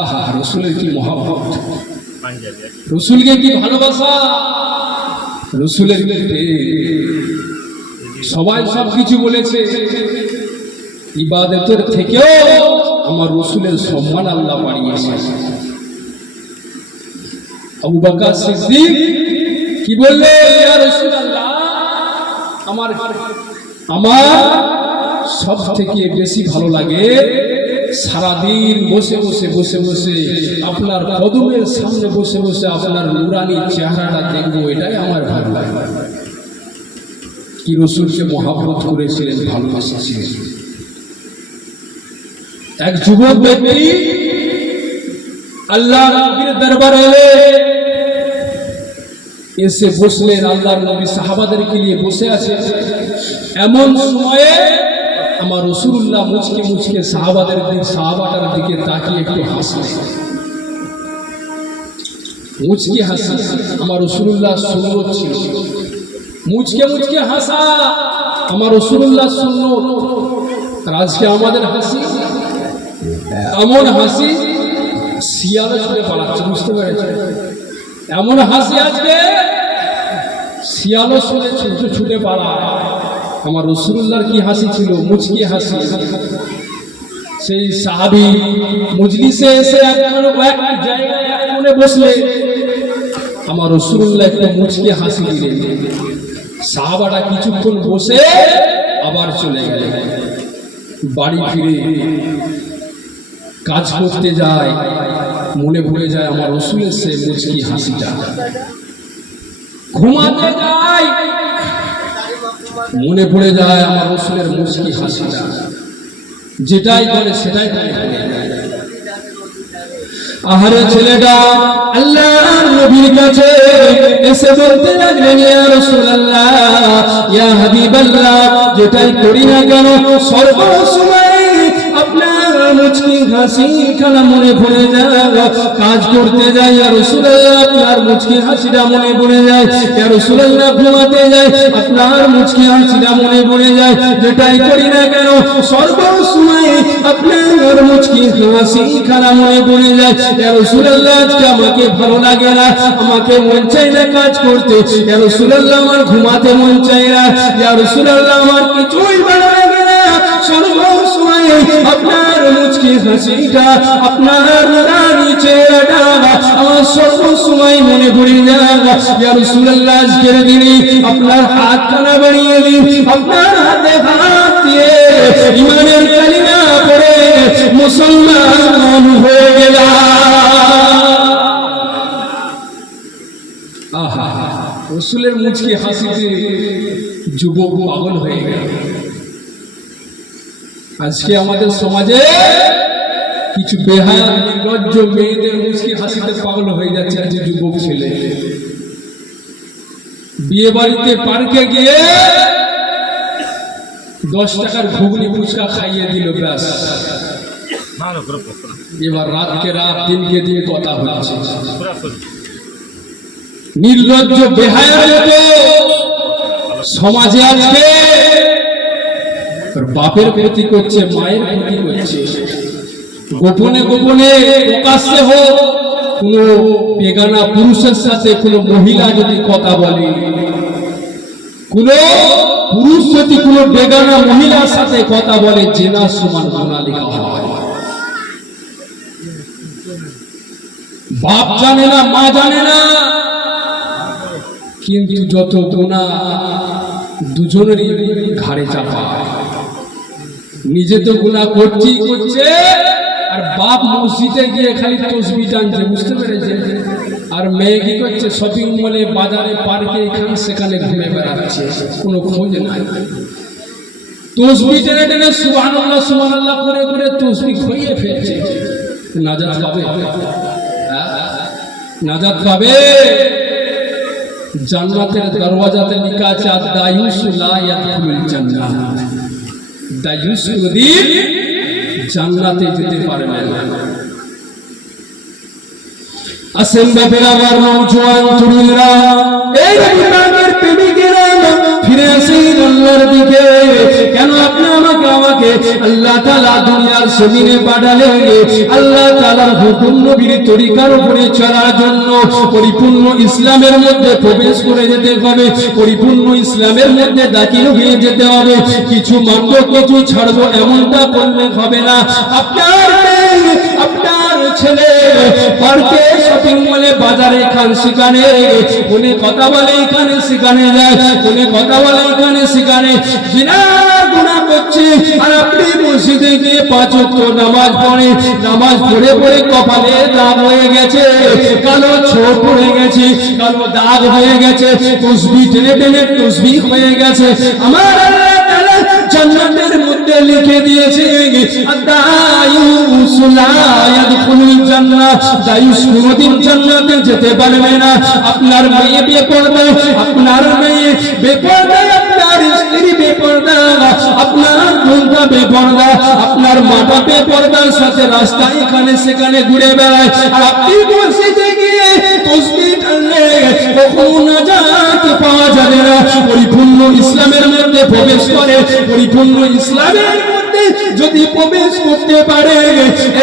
আহা, রসুলের কি মহব্বত, রসুলকে কি ভালোবাসা, রসুলের সবাই সব কিছু বলেছে। ইবাদতের থেকেও আমার রসুলের সম্মান আল্লাহ বাড়িয়েছে। আবু বকর সিদ্দিক কি বললে, ইয়া রাসূলুল্লাহ, আমার সব থেকে বেশি ভালো লাগে সারাদিন বসে বসে আপনার কদমের সামনে বসে বসে আপনার নুরানি চেহারাটা দেখবো, এটাই আমার ভালো লাগে। কি রসুলকে মহব্বত করেছিলেন, ভালোবাসিয়েছিলেন। এক যুবক ব্যক্তি আল্লাহ নবীর দরবারে এসে বসলেন। আল্লাহর নবী সাহাবাদেরকে নিয়ে বসে আছে। এমন সময়ে আমার রাসূলুল্লাহ মুচকে সাহাবাটার দিকে তাকিয়ে একটু হাসলেন, মুচকি হাসি। আমার রাসূলুল্লাহ সুন্নত ছিল, মুচকে হাসা আমার রাসূলুল্লাহ সুন্নত। আজকে আমাদের হাসি এমন হাসি শিয়ালে ছুটে পালাচ্ছে, বুঝতে পেরেছেন? এমন হাসি আজকে শিয়ালে ছুটে পালায়। আমার রাসূলুল্লাহর কি হাসি ছিল, মুচকি হাসি। সেই সাহাবী মজলিসে এসে এক জায়গায় এক কোণে বসলে আমার রাসূলুল্লাহ একটু মুচকি হাসি দিলেন। সাহাবাটা কিছুক্ষণ বসে আবার চলে গেলেন। বাড়ি ফিরে কাজ করতে যায়, মনে পড়ে যায় আমার রাসূলের সে মুচকি হাসিটা। ঘুমাতে যায়, মনে পড়ে যায় আমার রাসূলের মুচকি হাসিটা। যেটাই করে সেটাই করে। আহারে ছেলেটা আল্লাহর নবীর কাছে এসে বলতে লাগলেন, ইয়া রাসূলুল্লাহ, ইয়া হাবিবাল্লাহ, যেটাই করি না কেন সর্বসময় আপনার আপনার মুচকি হাসি খানা মনে পড়ে যায়, কাজ করতে যাই ইয়া রাসূলুল্লাহ আপনার মুচকি হাসিটা মনে পড়ে যায়, ইয়া রাসূলুল্লাহ ঘুমাতে যাই আপনার মুচকি হাসিটা মনে পড়ে যায়, যেটাই করি না কেন সর্বসময় আপনার মুচকি হাসি খানা মনে পড়ে যায়। ইয়া রাসূলুল্লাহ আজকে আমাকে ভালো লাগে না, আমাকে মন চাই না কাজ করতে, ইয়া রাসূলুল্লাহ আমার ঘুমাতে মন চাই না, ইয়া রাসূলুল্লাহ আমার কিছুই ভালো লাগে না, সর্বসময় আপনার মুচকি হাসিটা আপনার নুরানি চেহারাটা আমার সর্বসময় মনে পড়ে যায়। ইয়া রাসূলুল্লাহ আজকের দিনে আপনার হাতখানা বাড়িয়ে দিন, আপনার হাতে হাত দিয়ে ঈমানের কালিমা পড়ে মুসলমান হয়ে গেলাম। আহা, রাসূলের মুচকি হাসিতে যুবক পাগল হয়ে গেল। আজকে আমাদের সমাজে কিছু বেহায়া নির্লজ্জ মেয়েদের মুচকি হাসিতে পাগল হয়ে যাচ্ছে। আজকে যুবক ছেলে বিয়ে বাড়িতে পার্কে গিয়ে 10 টাকার ঘুগনি ফুচকা খাইয়ে দিল, ব্যাস এবার রাতকে রাত দিনকে দিন কথা হচ্ছে। নির্লজ্জ বেহায়ার মতো সমাজে আজকে বাপের ক্ষতি করছে, মায়ের ক্ষতি করছে, গোপনে গোপনে প্রকাশ্যে হোক কোনো বেগানা পুরুষের সাথে কোনো মহিলা যদি কথা বলে, কোনো পুরুষ যদি কোনো বেগানা মহিলার সাথে কথা বলে, জেনার সমান গুনাহ লেখা হয়। বাপ জানে না, মা জানে না, কিন্তু যত গুনাহ দুজনেরই ঘাড়ে চাপা। নিজে তো গুনাহ করছে, আর বাপ মসজিদে গিয়ে খালি তসবিহ টানছে, বুঝতে পেরেছে? আর মেয়ে কি করছে? শপিং মলে, বাজারে, পার্কে, এখানে সেখানে ঘুরে বেড়াচ্ছে, কোনো খোঁজ নাই। তসবিহ টেনে টেনে সুবহানাল্লাহ সুবহানাল্লাহ করে করে তসবিহ খইয়ে ফেলছে। নাজাত পাবে? নাজাত পাবে? জান্নাতের দরওয়াজাতে লেখা আছে আদ-দায়ুস লা ইয়াদখুলুল জান্নাহ, দায়ুস কোনদিন জান্নাতে যেতে পারবে না। আসেন বাপের আমার নওজোয়ান তরুণরা, এই ইমানের প্রেমিকেরা, ফিরে আসেন আল্লাহর দিকে। কেন আপনি আমাকে আল্লাহ তাআলা দুনিয়ার জমিনে পাঠালেন? আল্লাহ তাআলার হুকুম নবীর তরিকার উপরে চলার জন্য। পরিপূর্ণ ইসলামের মধ্যে প্রবেশ করে যেতে হবে, পরিপূর্ণ ইসলামের মধ্যে দাখিল হয়ে যেতে হবে। কিছু মানব কিছু ছাড়বো এমনটা করলে হবে না। আপনার ছেলে পার্কে, শপিং মলে, বাজারে, খান সেখানে কোনে কথা বলে, এখানে সেখানে যায়, কোনে কথা বলে, এখানে সেখানে জিনা গুনাহ করছে, আর আপনি মসজিদে গিয়ে 5 ওয়াক্ত নামাজ পড়ে, নামাজ পড়ে পড়ে কপালে দাগ হয়ে গেছে, কালো ছোপ পড়ে গেছে, কালো দাগ হয়ে গেছে, তসবিহ টেনে টেনে তসবিহ হয়ে গেছে। আমার আল্লাহ তাআলা জান্নাতের মধ্যে লিখে দিয়েছে আদ-দায়ুস লা ইয়াদখুলুল জান্নাহ, দায়ুস কোনদিন জান্নাতে যেতে পারবে না। আপনার মেয়ে বেপরদা, আপনার মেয়ে বেপরদা, আপনার স্ত্রী বেপরদা, আপনার বোনটা বেপরদা, আপনার মাটা বেপরদার সাথে রাস্তায় এখানে সেখানে ঘুরে বেড়ায়, আর আপনি মসজিদে গিয়ে তসবিহ টানলে কখনো নাজাত পাওয়া যাবে না। পরিপূর্ণ ইসলামের মধ্যে প্রবেশ করে, পরিপূর্ণ ইসলামের মধ্যে যদি প্রবেশ করতে পারে,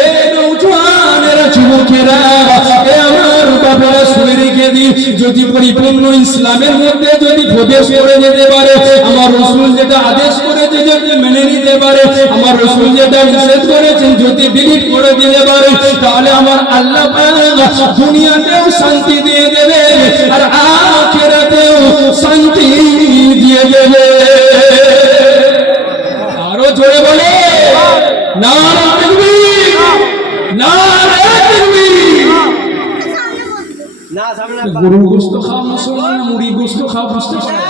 এই নওজোয়ানেরা, যুবকেরা, এ আমার বাবারা শুনে রেখে দিই, যদি পরিপূর্ণ ইসলামের মধ্যে যদি প্রবেশ করে যেতে পারে, আমার রাসূল যেটা আদেশ করেছে যদি মেনে নিতে পারে, আমার রাসূল যেটা নিষেধ করেছেন যদি বিলীন করে দিতে পারে, তাহলে আমার আল্লাহ পাক দুনিয়াতেও শান্তি দিয়ে দেবে, আর আখিরাতেও শান্তি দিয়ে দেবে। আরো জোরে বলে নারে তাকবীর, নারে তাকবীর। গরুর গোশত খাওয়া মুসলমান, মুড়ি গোশত খাওয়া বুঝতে পারে?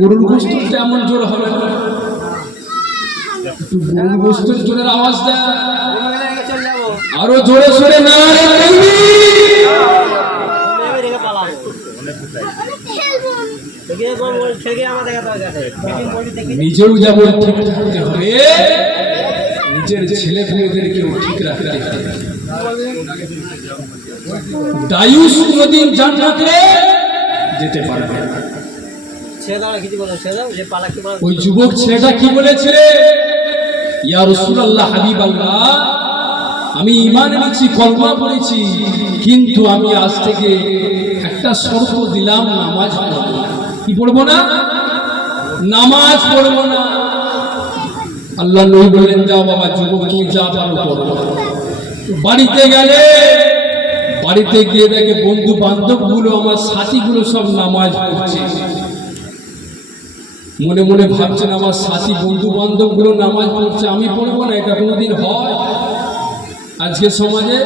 গরুর গোশত তেমন জোর হবে না, গরুর গোশতের জোরের আওয়াজ দেয় আরো জোরে সোরে নারে তাকবীর। নিজেও যেমন ঠিক থাকতে হবে, নিজের ছেলে মেয়েদেরকেও ঠিক রাখতে হবে। দায়ুস কোনদিন জান্নাতে যেতে পারবে না। ওই যুবক ছেলেটা কি বলেছিল, ইয়া রাসূলুল্লাহ, হাবিবাল্লাহ, আমি ঈমান এনেছি, কলমা পড়েছি, কিন্তু আমি আজ থেকে একটা শর্ত দিলাম, নামাজ পড়ব না। কি পড়ব না? নামাজ পড়ব না। আল্লাহ নবী বললেন, যাও বাবা যুবক, তুমি যা পারো করো। বাড়িতে গেলে, বাড়িতে গিয়ে দেখে বন্ধু বান্ধব গুলো, আমার সাথীগুলো সব নামাজ পড়ছে। মনে মনে ভাবছেন, আমার সাথী বন্ধু বান্ধব গুলো নামাজ পড়ছে, আমি পড়বো না? এটা কোনোদিন হয়? আজকে সমাজে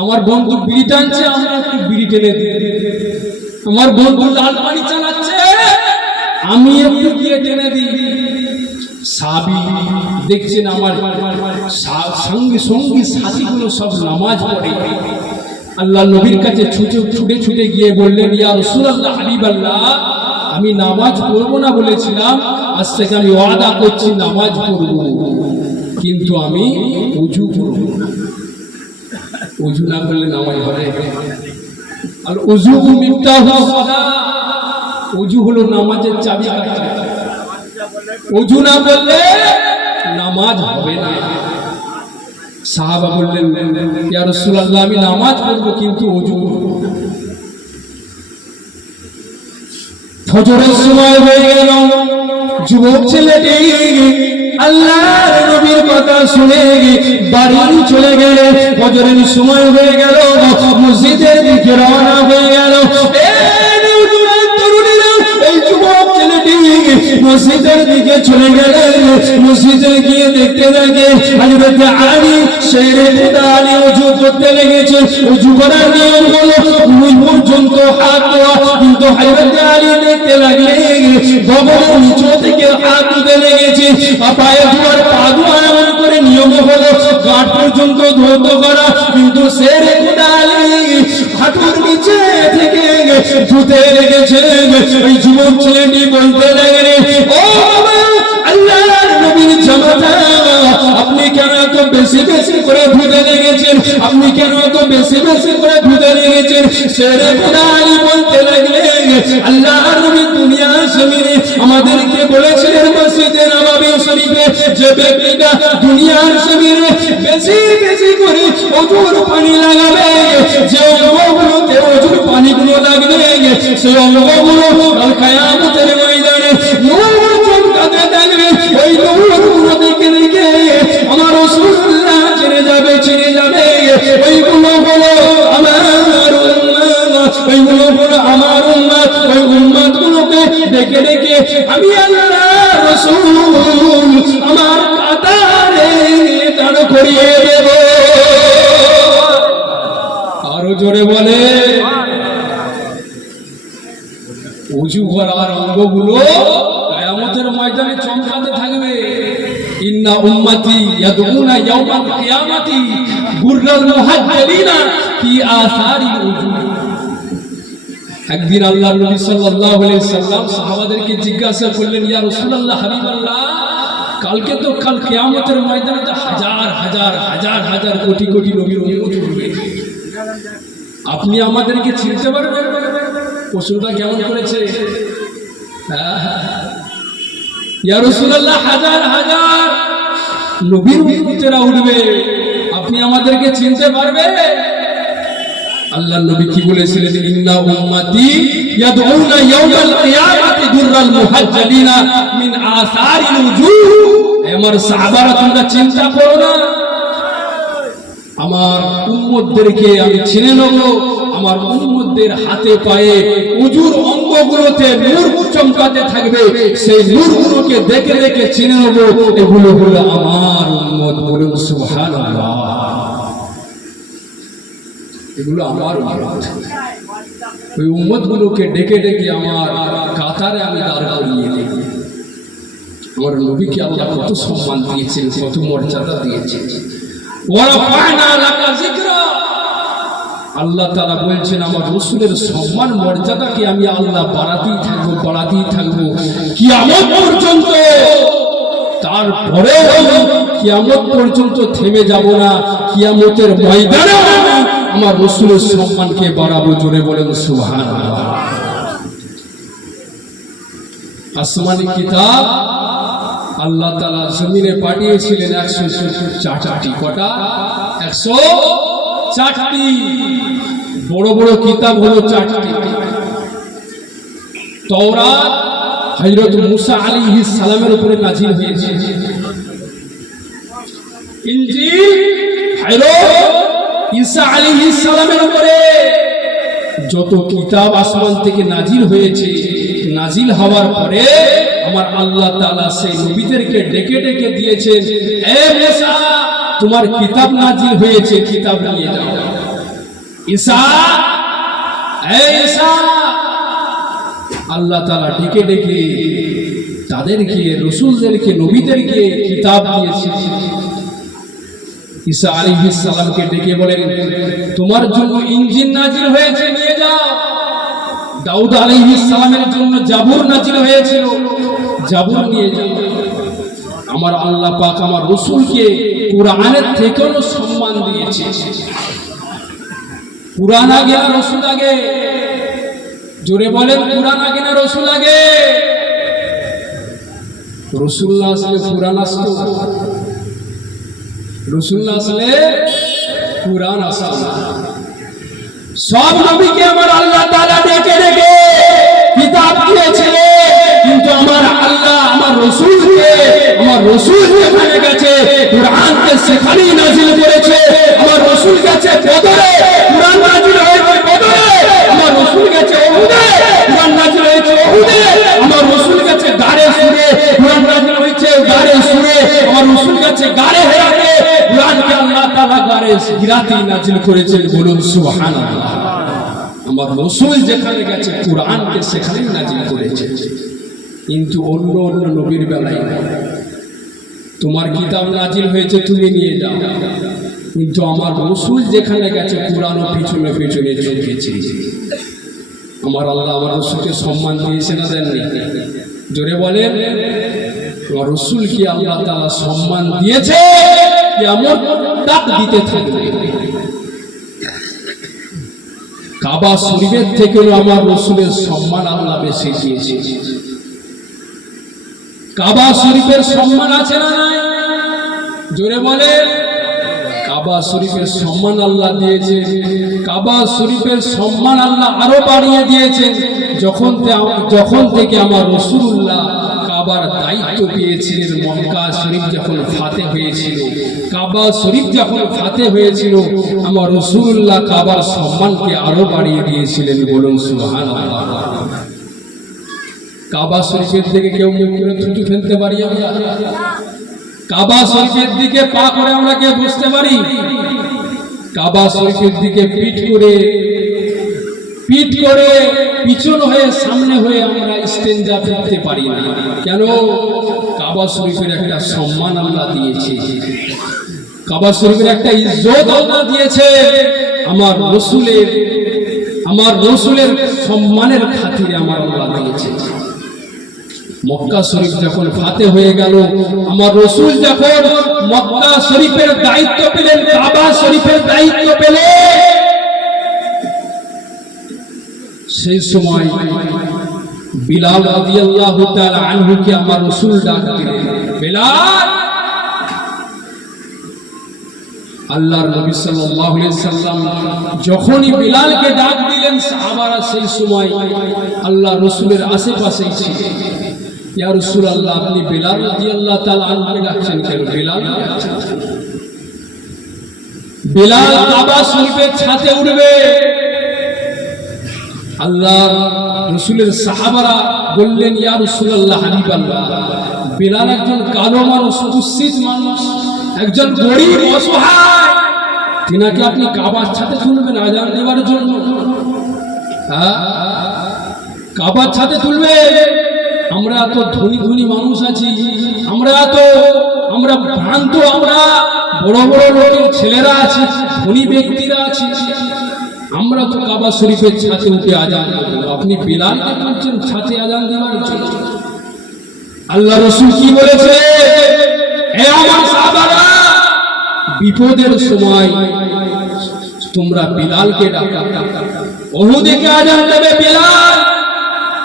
আমার বন্ধু বিড়ি টানছে, আমরা একটু বিড়ি টেনে দিই। আমার বন্ধু লাল পানি চালাচ্ছে, আমি একটু গিয়ে টেনে দিই। সাহাবী দেখছেন আমার সঙ্গী সঙ্গী সাথীগুলো সব নামাজ পড়ে। আল্লাহ নবীর কাছে ছুটে ছুটে গিয়ে বললেন, ইয়া রাসূলুল্লাহ, হাবিবাল্লাহ, আমি নামাজ পড়বো না বলেছিলাম, আজ থেকে আমি ওয়াদা করছি নামাজ পড়ব, কিন্তু আমি ওযু করব না। ওযু না করলে নামাজ হবে? আর ওযু মিফতাহুস সালাত, ওযু হলো নামাজের চাবিকাঠি। ওযু না করলে নামাজ হবে না। সাহাবা বললেন, ইয়া রাসূলুল্লাহ, আমি নামাজ পড়ব কিন্তু ওযু করব না। ফজরের সময় হয়ে গেল, যুবক ছেলেটি আল্লাহর নবীর কথা শুনে বাড়ি চলে গেল। ফজরের সময় হয়ে গেল, মসজিদের দিকে রওনা হয়ে গেল। এই যুবক ছেলেটি মসজিদের দিকে চলে গেলেন। মসজিদে গিয়ে দেখতে লাগে হযরত আলী শেরে খুদা আলী ওযু করতে লেগেছে। ওযু করার নিয়ম হলো দুই পর্যন্ত হাত দেওয়া, কিন্তু হযরত আলী দেখতে লাগলেন ভগবান নিচু থেকে হাত তুলতে লেগেছে। পায়ে ধোয়ার, পা ধোয়ার এমন করে নিয়ম হলো গাঁট পর্যন্ত ধৌত করা, কিন্তু শেরে খুদা আলী হাঁটুর নিচে থেকে ধুতে লেগেছে। ওই যুবক ছেলেটি বলতে লাগলেন, ও বাবা, আল্লাহর নবীর জামাতা, আপনি কেন এত বেশি বেশি করে ধুতে লেগেছেন? আপনি কেন এত বেশি বেশি করে ধুতে লেগেছেন? শেরে খুদা আলী বলতে লাগলেন, আল্লাহর নবী দুনিয়ার জমিনে আমাদেরকে বলেছিলেন মসজিদে নববী শরীফে, যে ব্যক্তিটা দুনিয়ার জমিনে বেশি বেশি করে ওযুর পানি লাগাবে, যে অঙ্গগুলোতে ওযুর পানিগুলো লাগবে, সেই অঙ্গগুলো কাল কিয়ামতের ময়দানে নূর চমকাতে থাকবে। ওই নূরগুলো দেখে দেখে আমার রাসূলুল্লাহ চিনে যাবে, চিনে যাবে। ওইগুলো হলো আমার উম্মত, ওইগুলো হলো আমার উম্মত। ওই উম্মতগুলোকে দেখে দেখে আমি আল্লাহর রাসূল আমার কাতারে দাঁড় করিয়ে দেব। আরো জোরে বলে, ওযু করার অঙ্গগুলো কিয়ামতের ময়দানে চমকাতে থাকবে। ইন্না উম্মতি ইয়াদউনা ইয়াওমাল কিয়ামাতি গুররাল মুহাজ্জালিনা ফি আসারিল ওযু। একদিন আল্লাহর নবী সাল্লাল্লাহু আলাইহি সাল্লাম সাহাবাদেরকে জিজ্ঞাসা করলেন, ইয়া রাসূলুল্লাহ, হাবিবাল্লাহ, কালকে তো কাল কিয়ামতের ময়দানে তো হাজার হাজার হাজার হাজার কোটি কোটি নবীর উম্মত উঠবে, আপনি আমাদেরকে চিনতে পারবেন? প্রশ্নটা কেমন করেছে? ইয়া রাসূলুল্লাহ, হাজার হাজার নবীর উম্মতেরা উঠবে, আপনি আমাদেরকে চিনতে পারবেন? আল্লাহর নবী কি বলেছিলেন? ইন্না উম্মতি ইয়াদউনা ইয়াওমাল কিয়ামাতি দুররাল মুহাজ্জালিনা মিন আসারিল ওযু। আমার সাহাবারা, তোমরা চিন্তা করো না, আমার উম্মতদেরকে আমি চিনে নেব। আমার উম্মতদের হাতে পায়ে ওযুর অঙ্গগুলোতে নূর চমকাতে থাকবে, সেই নূরগুলোকে দেখে দেখে চিনে নেব এগুলো হলো আমার উম্মত। বলুন সুবহানাল্লাহ, এগুলো আমার উম্মত। ওই উম্মতগুলোকে ডেকে ডেকে আমার কাতারে আমি দাঁড় করিয়ে দেব। আমার নবীকে আল্লাহ কত সম্মান দিয়েছেন, কত মর্যাদা দিয়েছেন। ওয়ারাফা'না লাকা যিকরা, আল্লাহ তাআলা বলছেন আমার রাসূলের সম্মান মর্যাদাকে আমি আল্লাহ বাড়াতেই থাকবো, বাড়াতেই থাকবো কিয়ামত পর্যন্ত। তারপরেও আমি কিয়ামত পর্যন্ত থেমে যাব না। কিয়ামতের ময়দানে আমি আমার রাসূলের সম্মানকে বাড়াবো। জোরে বলেন সুবহানাল্লাহ। আসমানি কিতাব আল্লাহ তাআলা জমিনে পাঠিয়েছিলেন 104টি। কটা? 104টি। বড় বড় কিতাব হলো 4টি। তাওরাত হযরত মুসা আলাইহিস সালামের উপরে নাযিল হয়েছে। ইনজিল হযরত ঈসা আলাইহিস সালামের উপরে। যত কিতাব আসমান থেকে নাযিল হয়েছে, নাযিল হওয়ার পরে আমার আল্লাহ তাআলা সেই নবীদেরকে ডেকে ডেকে দিয়েছেন, হে মুসা তোমার কিতাব নাযিল হয়েছে, কিতাব নিয়ে যাও। ঈসা, হে ঈসা, আল্লাহ তাআলা ডেকে ডেকে তাদেরকে, রাসূলদেরকে, নবীদেরকে কিতাব দিয়েছেন। ঈসা আলাইহিস সালামকে ডেকে বলেন, তোমার জন্য ইনজিল নাযিল হয়েছে, নিয়ে যাও। দাউদ আলাইহিস সালামের জন্য জাবুর নাযিল হয়েছিল, জাবুর নিয়ে যাও। আমার আল্লাহ পাক আমার রাসূলকে কুরআনের থেকেও সম্মান দিয়েছে। কুরআন আগে না রাসূল আগে? জোরে বলেন, কুরআন আগে না রাসূল আগে? রাসূলুল্লাহ আসলে কুরআন আসতো, রাসূলুল্লাহ আসলে কুরআন আসতো। সব নবীকে আমার আল্লাহ তাআলা ডেকে ডেকে কিতাব দিয়েছিলেন, কিন্তু আমার আল্লাহ আমার রাসূলকে, আমার রাসূল যেখানে গেছে কুরআনকে সেখানেই নাযিল করেছে। আমার রাসূল গেছে বদরে, কুরআন নাযিল হয়েছে বদরে। আমার রাসূল গেছে উহুদে, কুরআন নাযিল হয়েছে উহুদে। আমার রাসূল গেছে গারে সুরে, কুরআন নাযিল হয়েছে গারে সুরে। আমার রাসূল গেছে গারে হেরাতে, কুরআনকে আল্লাহ তাআলা গারে হিরাতেই নাযিল করেছেন। বলুন সুবহানাল্লাহ। আমার রাসূল যেখানে গেছে কুরআনকে সেখানেই নাযিল করেছে। কিন্তু অন্য অন্য নবীর বেলায় তোমার কিতাব নাযিল হয়েছে, তুমি নিয়ে যাও, কিন্তু আমার রাসূল যেখানে গেছে কুরআনও পিছনে পিছনে চলেছে। আমার আল্লাহ আমার রাসূলকে সম্মান দিয়েছে না দেননি? জোরে বলেন, আমার রাসূলকে আল্লাহ তাআলা সম্মান দিয়েছে, কিয়ামত তাক দিতে থাকবে। কাবা শরীফের থেকেও আমার রাসূলের সম্মান আল্লাহ বেশি দিয়েছে। কাবা শরীফের সম্মান আছে না নাই? জোরে বলে, কাবা শরীফের সম্মান আল্লাহ দিয়েছে। কাবা শরীফের সম্মান আল্লাহ আরো বাড়িয়ে দিয়েছেন যখন থেকে আমার রাসূলুল্লাহ কাবার দায়িত্ব পেয়েছিলেন। মক্কা শরীফ যখন ফাতে হয়েছিল, কাবা শরীফ যখন ফাতে হয়েছিল, আমার রাসূলুল্লাহ কাবার সম্মানকে আরো বাড়িয়ে দিয়েছিলেন। বলুন সুবহানাল্লাহ। কাবা শরীফের দিকে কেউ মুখ করে থুতু ফেলতে পারি আমরা? কাবা শরীফের দিকে পা করে আমরা কে বসতে পারি? কাবা শরীফের দিকে পিঠ করে পিছন হয়ে সামনে হয়ে আমরা ইস্তেঞ্জা করতে পারি না। কেন? কাবা শরীফের একটা সম্মান আল্লাহ দিয়েছে, কাবা শরীফের একটা ইজ্জত আল্লাহ দিয়েছে। আমার রাসূলের সম্মানের খাতিরে আমার আল্লাহ দিয়েছে। মক্কা শরীফ যখন ফাতে হয়ে গেল, আমার রাসূল যখন মক্কা শরীফের দায়িত্ব পেলেন, কাবা শরীফের দায়িত্ব পেলেন, সেই সময় বিলাল রাদিয়াল্লাহু তাআলা আনহুকে আমার রাসূল ডাক দিলেন, বিলাল। আল্লাহর নবী সাল্লাল্লাহু আলাইহি সাল্লাম যখনই বিলালকে ডাক দিলেন, সাহাবারা সেই সময় আল্লাহর রাসূলের আশেপাশেই ছিল। ইয়া রাসূলুল্লাহ, আপনি বিলাল রাদিয়াল্লাহু তাআলা আনহুকে ডাকছেন কেন? বিলাল কাবা শরীফের ছাদে উঠবে। আল্লাহর রাসূলের সাহাবারা বললেন, ইয়া রাসূলুল্লাহ, হাবিবাল্লাহ, বিলাল একজন কালো মানুষ, কুৎসিত মানুষ, একজন গরীব অসহায়, তিনাকে আপনি কাবার ছাদে তুলবেন আযান দেওয়ার জন্য? কাবার ছাদে তুলবে? আমরা এত ধনী ধনী মানুষ আছি, আমরা ভ্রান্ত, আমরা বড় বড় লোকের ছেলেরা আছি, ধনী ব্যক্তিরা আছি, আমরা তো কাবা শরীফের ছাদে উঠে আযান দেব, আপনি বিলালকে বলছেন ছাদে আযান দেওয়ার জন্য? আল্লাহ রাসূল কি বলেছে? হে আমার সাহাবারা, বিপদের সময় তোমরা বিলালকে ডাকা। উহুদে কে আযান দেবে বিলাল,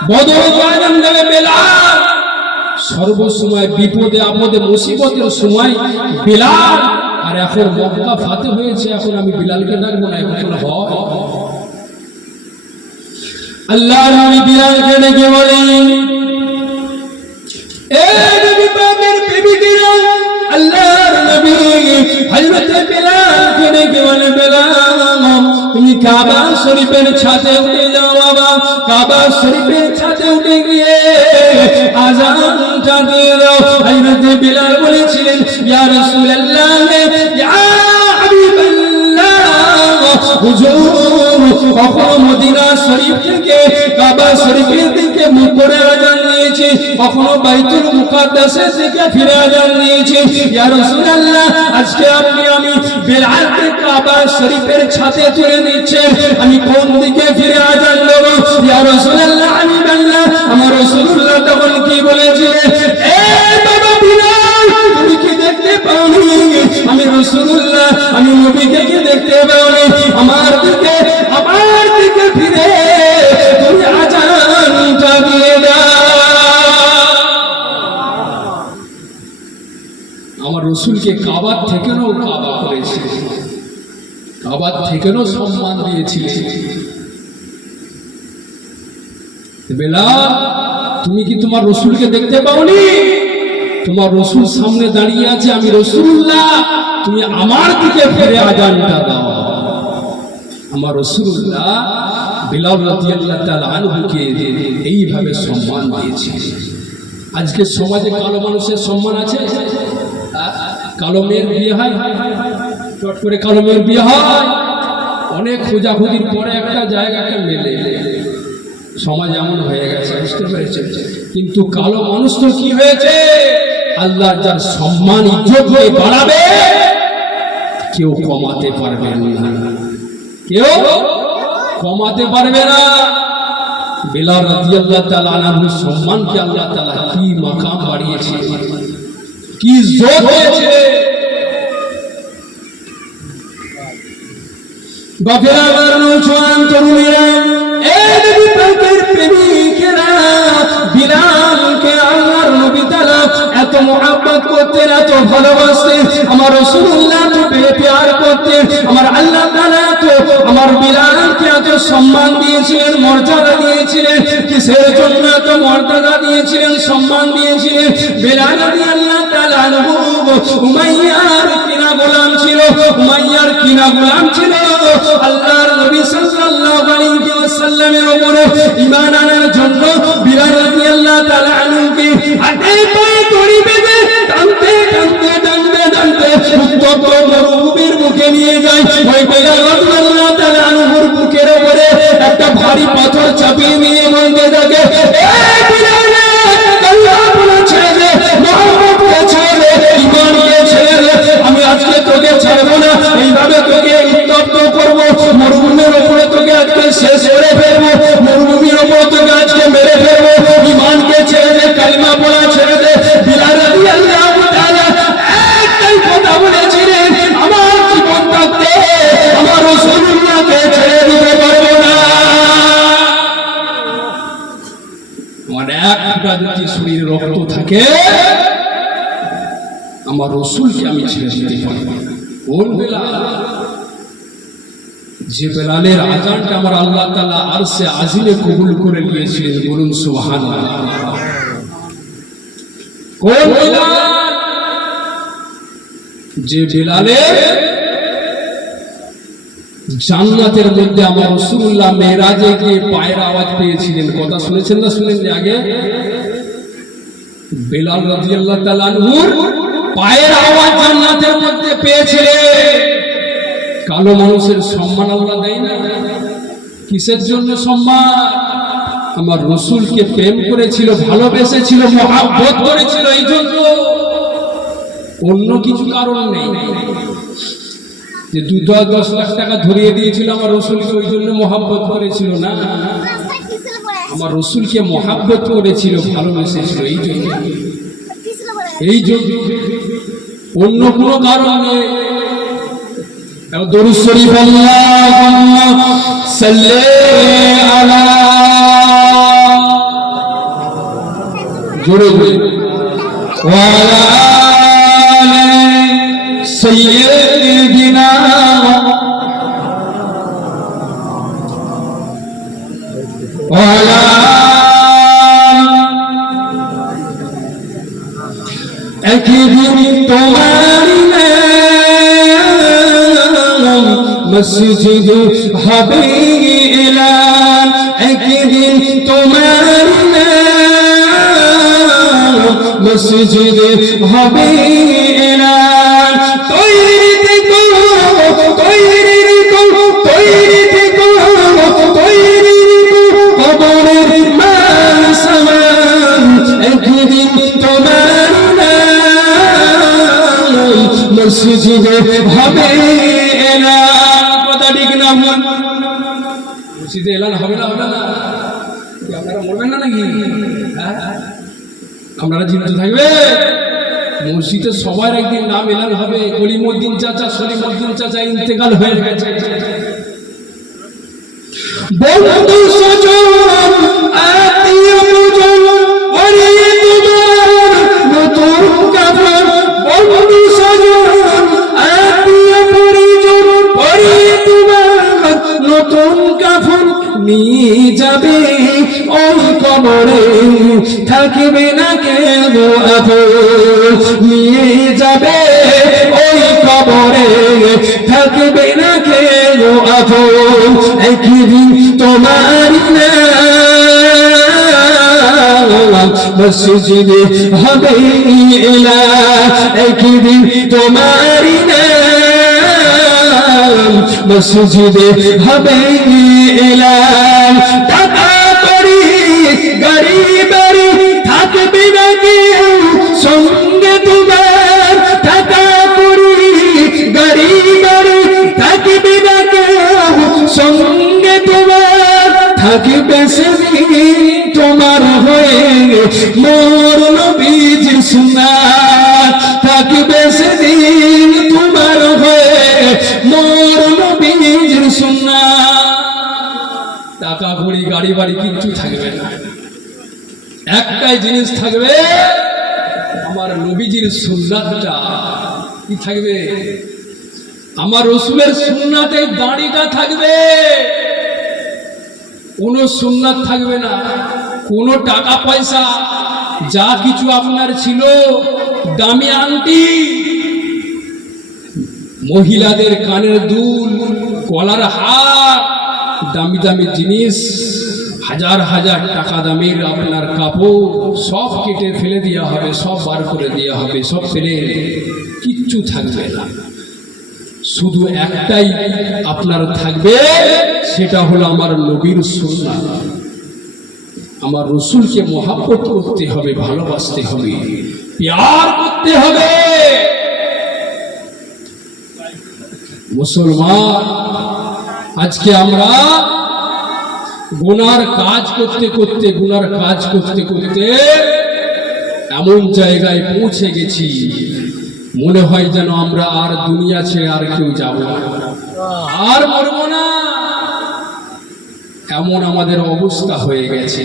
বদরে কে আযান দেবে বিলাল। সর্বসময় বিপদে আপদে মুসিবতের সময় বিলাল। আর এখন মক্কা ফাতে হয়েছে, এখন আমি বিলালকে ডাকবো না? এখন হয় আল্লাহ নবী বিলালকে ডেকে বলেন, এ নবী পাকের বিবিরা, আল্লাহর নবী হযরত বিলালকে ডেকে বলে, বিলাল তুমি কাবা শরীফের ছাদে উঠে যাও বাবা। কাবা শরীফের ছাদে উঠে গিয়ে আযানটা দিয়ে দাও। হযরত বিলাল বলেছিলেন, ইয়া রাসূলুল্লাহ, ইয়া হাবিবাল্লাহ, হুজুর কখনো মদিনা শরীফ থেকে কাবা শরীফের দিকে মুখ করে আযান দিয়েছি, কখনো বাইতুল মুকাদ্দাসের দিকে ফিরে আযান দিয়েছি। ইয়া রাসূলুল্লাহ, আজকে আপনি আমি বিলালকে কাবা শরীফের ছাদে তুলে দিচ্ছেন, আমি কোন দিকে ফিরে আযান দেব? ইয়া রাসূলুল্লাহ, আমি বাংলা। আমার রাসূলুল্লাহ তখন কি বলেছিলেন? এ বাবা বিলাল, তুমি কি দেখতে পাওনি আমি রাসূলুল্লাহ, আমি নবীকে কি দেখতে পাওনি? আমার দিকে ফিরে তুমি আযানটা দিয়ে দাও। আমার রাসূলকে কাবার থেকেও কাবা করেছে, কাবার থেকেও সম্মান দিয়েছিল। বিলাল, তুমি কি তোমার রাসূলকে দেখতে পাওনি? তোমার রাসূল সামনে দাঁড়িয়ে আছে, আমি রাসূলুল্লাহ, তুমি আমার দিকে ফিরে আযানটা দাও। আমার রাসূলুল্লাহ বিলাল রাদিয়াল্লাহু তাআলা আনহুকে এইভাবে সম্মান দিয়েছে। আজকে সমাজে কালো মানুষের সম্মান আছে? কালো মেয়ের বিয়ে হয়, চট করে কালো মেয়ের বিয়ে হয়, অনেক খোঁজাখুঁজির পরে একটা জায়গাটা মেলে। সমাজ এমন হয়ে গেছে, বুঝতে পেরেছেন? কিন্তু কালো মানুষ তো কি হয়েছে? আল্লাহ যার সম্মান ইজ্জত বাড়াবে, কেউ কমাতে পারবে না, কেউ কমাতে পারবে না। বিলাল রাদিয়াল্লাহু তাআলা আনহুর সম্মানকে আল্লাহ তাআলা কি মাকাম বাড়িয়েছে, কি ইজ্জত দিয়েছে। বাপেরা, নওজোয়ান তরুণীরা, এই নবী পাকের প্রেমিকেরা, বিলালকে আল্লাহর নবী তাআলা এত মহব্বত করতেন, এত ভালোবাসতেন। আমার রাসূলুল্লাহ তো প্যার করতেন। আমার আল্লাহ তাআলা তো আমার বিলালকে এত সম্মান দিয়েছিলেন, মর্যাদা দিয়েছিলেন। কিসের জন্য এত মর্যাদা দিয়েছিলেন, সম্মান দিয়েছিলেন? বিলাল রাদিয়াল্লাহু তাআলা আনহু উমাইয়ার কিনা গোলাম ছিল, উমাইয়ার কিনা গোলাম ছিল। আল্লাহর নবী সাল্লাল্লাহু আলাইহি ওয়াসাল্লামের উপরে ঈমান আনার জন্য বিলাল রাদিয়াল্লাহু তাআলা আনহুকে হাতে পায়ে দড়ি বেঁধে টানতে টানতে টানতে টানতে উত্তপ্ত মরুভূমির মুখে নিয়ে যায়। ওই বিলাল রাদিয়াল্লাহু তাআলা আনহুর বুকের উপরে একটা ভারী পাথর চাপিয়ে নিয়ে বলতে থাকে, এই বিলাল, আল্লাহ বলেছে যে মুহাম্মদকে ছেড়ে দে, ঈমানকে ছেড়ে দে, আমি আজকে তোকে ছাড়বো না, এইভাবে তোকে উত্তপ্ত করবো, মরুভূমির উপরে তোকে আজকে শেষ করে ফেলবো, মরুভূমির উপর তোকে আজকে মেরে ফেলবো, ঈমানকে ছেড়ে দে, কালিমা পড়া ছেড়ে দে। বিলাল রাদিয়াল্লাহু তাআলা একটাই কথা বলেছিলেন, আমার জীবন থাকতে আমার রাসূলুল্লাহকে ছেড়ে দিতে পারবো না। আমার একটা যদি শরীরে রক্ত থাকে, আমার রাসূলকে আমি ছেড়ে দিতে পারবো না। কোন বিলাল? যে বিলালের আযানটা আমার আল্লাহ তাআলা আরশে আজিমে কবুল করে নিয়েছিলেন, বলুন সুবহানাল্লাহ। কোন বিলাল? যে বিলালের জান্নাতের মধ্যে আমার রাসূলুল্লাহ মেরাজে গিয়ে পায়ের আওয়াজ পেয়েছিলেন। কথা শুনেছেন না শুনেননি আগে? বিলাল রাদিয়াল্লাহু তাআলা আনহুর পায়ের আওয়াজ জান্নাতের মধ্যে পেয়েছিলেন। কালো মানুষের সম্মান আল্লাহ দেয় না? কিসের জন্য সম্মান? আমার রাসূলকে প্রেম করেছিল, ভালোবেসেছিল, মহব্বত করেছিল, এই জন্য। অন্য কিছু কারণ নেই যে 10 লাখ টাকা ধরিয়ে দিয়েছিল আমার রাসূলকে, ওই জন্য মহব্বত করেছিল না। আমার রাসূলকে মহব্বত করেছিল, ভালোবেসেছিল, এই জন্য। এই জন্য, অন্য কোনো কারণ নেই। দরুদ শরীফ আল্লাহুম্মা সাল্লি আলা, জোরে জোরে, ওয়া আলা আলি সাইয়্যিদিনা, ওয়া আলা একদিন তোমার মসজিদ হবে এলান, একদিন তোমার মসজিদ হবে এলান। তৈরি থেকো, তৈরি থেকো, তৈরি থেকো, তৈরি থেকো, কবরের মান সামান, একদিন তোমার মসজিদ হবে এলান। কথা ঠিক না? মসজিদে এলান হবে না? হবে না? আপনারা মরবেন না নাকি? আপনারা জীবিত থাকবে? মসজিদে সবার একদিন নাম এলান হবে। কলিমউদ্দিন চাচা, সলিমউদ্দিন চাচা ইন্তেকাল হয়ে গেছে। বন্ধু সজন আত্মীয় পরিজন ওরে তোমার নতুন কাফন, বন্ধু সজন আত্মীয় পরিজন ওরে তোমার নতুন কাফন নিয়ে যাবে ওই কবরে, থাকবে না কেন আপন, নিয়ে যাবে ওই কবরে, থাকবে না কেন আপন। একদিন তোমার মসজিদে হবে এলান, একদিন তোমার মসজিদে হবে এলান। টাকা করি গাড়ি বাড়ি থাকবে না কেউ সঙ্গে তোমার, টাকা করি গাড়ি বাড়ি থাকবে না কেউ সঙ্গে তোমার, থাকবে সেদিন তোমার হয়ে মোর নবীজির সুন্নাত, থাকবে সেদিন তোমার হয়ে মোর নবীজির সুন্নাত। টাকা কড়ি গাড়ি বাড়ি কিচ্ছু থাকবে না, একটাই জিনিস থাকবে, আমার নবীজির সুন্নাতটা। কি থাকবে? আমার রাসূলের সুন্নাতে দাড়িটা থাকবে, কোনো সুন্নাত থাকবে না। কোনো টাকা পয়সা যা কিছু আপনার ছিল, দামি আংটি, মহিলাদের কানের দুল, গলার হার, দামি দামি জিনিস, হাজার হাজার টাকা দামের আপনার কাপড় সব কেটে ফেলে দেওয়া হবে, সব বার করে দেওয়া হবে, সব ফেলে, কিচ্ছু থাকবে না। শুধু একটাই আপনার থাকবে, সেটা হলো আমার নবীর সুন্নাত। আমার রাসূলকে মহব্বত করতে হবে, ভালোবাসতে হবে, প্যার করতে হবে। মুসলমান, আজকে আমরা গুনার কাজ করতে করতে, গুনার কাজ করতে করতে এমন জায়গায় পৌঁছে গেছি, মনে হয় যেন আমরা আর দুনিয়া ছেড়ে আর কেউ যাব না, আর মরব না, এমন আমাদের অবস্থা হয়ে গেছে।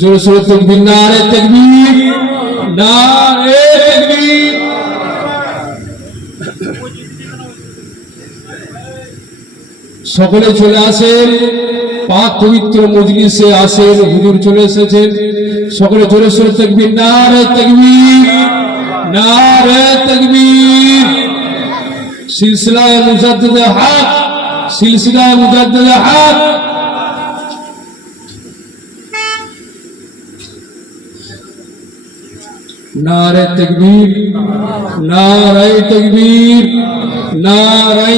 জোরে সোরে তাকবীর, নারে তাকবীর, নারে তাকবীর। সকলে চলে আসেন, পাক পবিত্র মজলিসে আসেন, হুজুর চলে এসেছেন। সকলে জোরে সোরে তাকবীর, নারে তাকবীর, নারে তাকবীর। সিলসিলা মুজাদ্দিদ হক, সিলসিলা মুজাদ্দিদ হক। नारे तकबीर, नारे तकबीर, नारे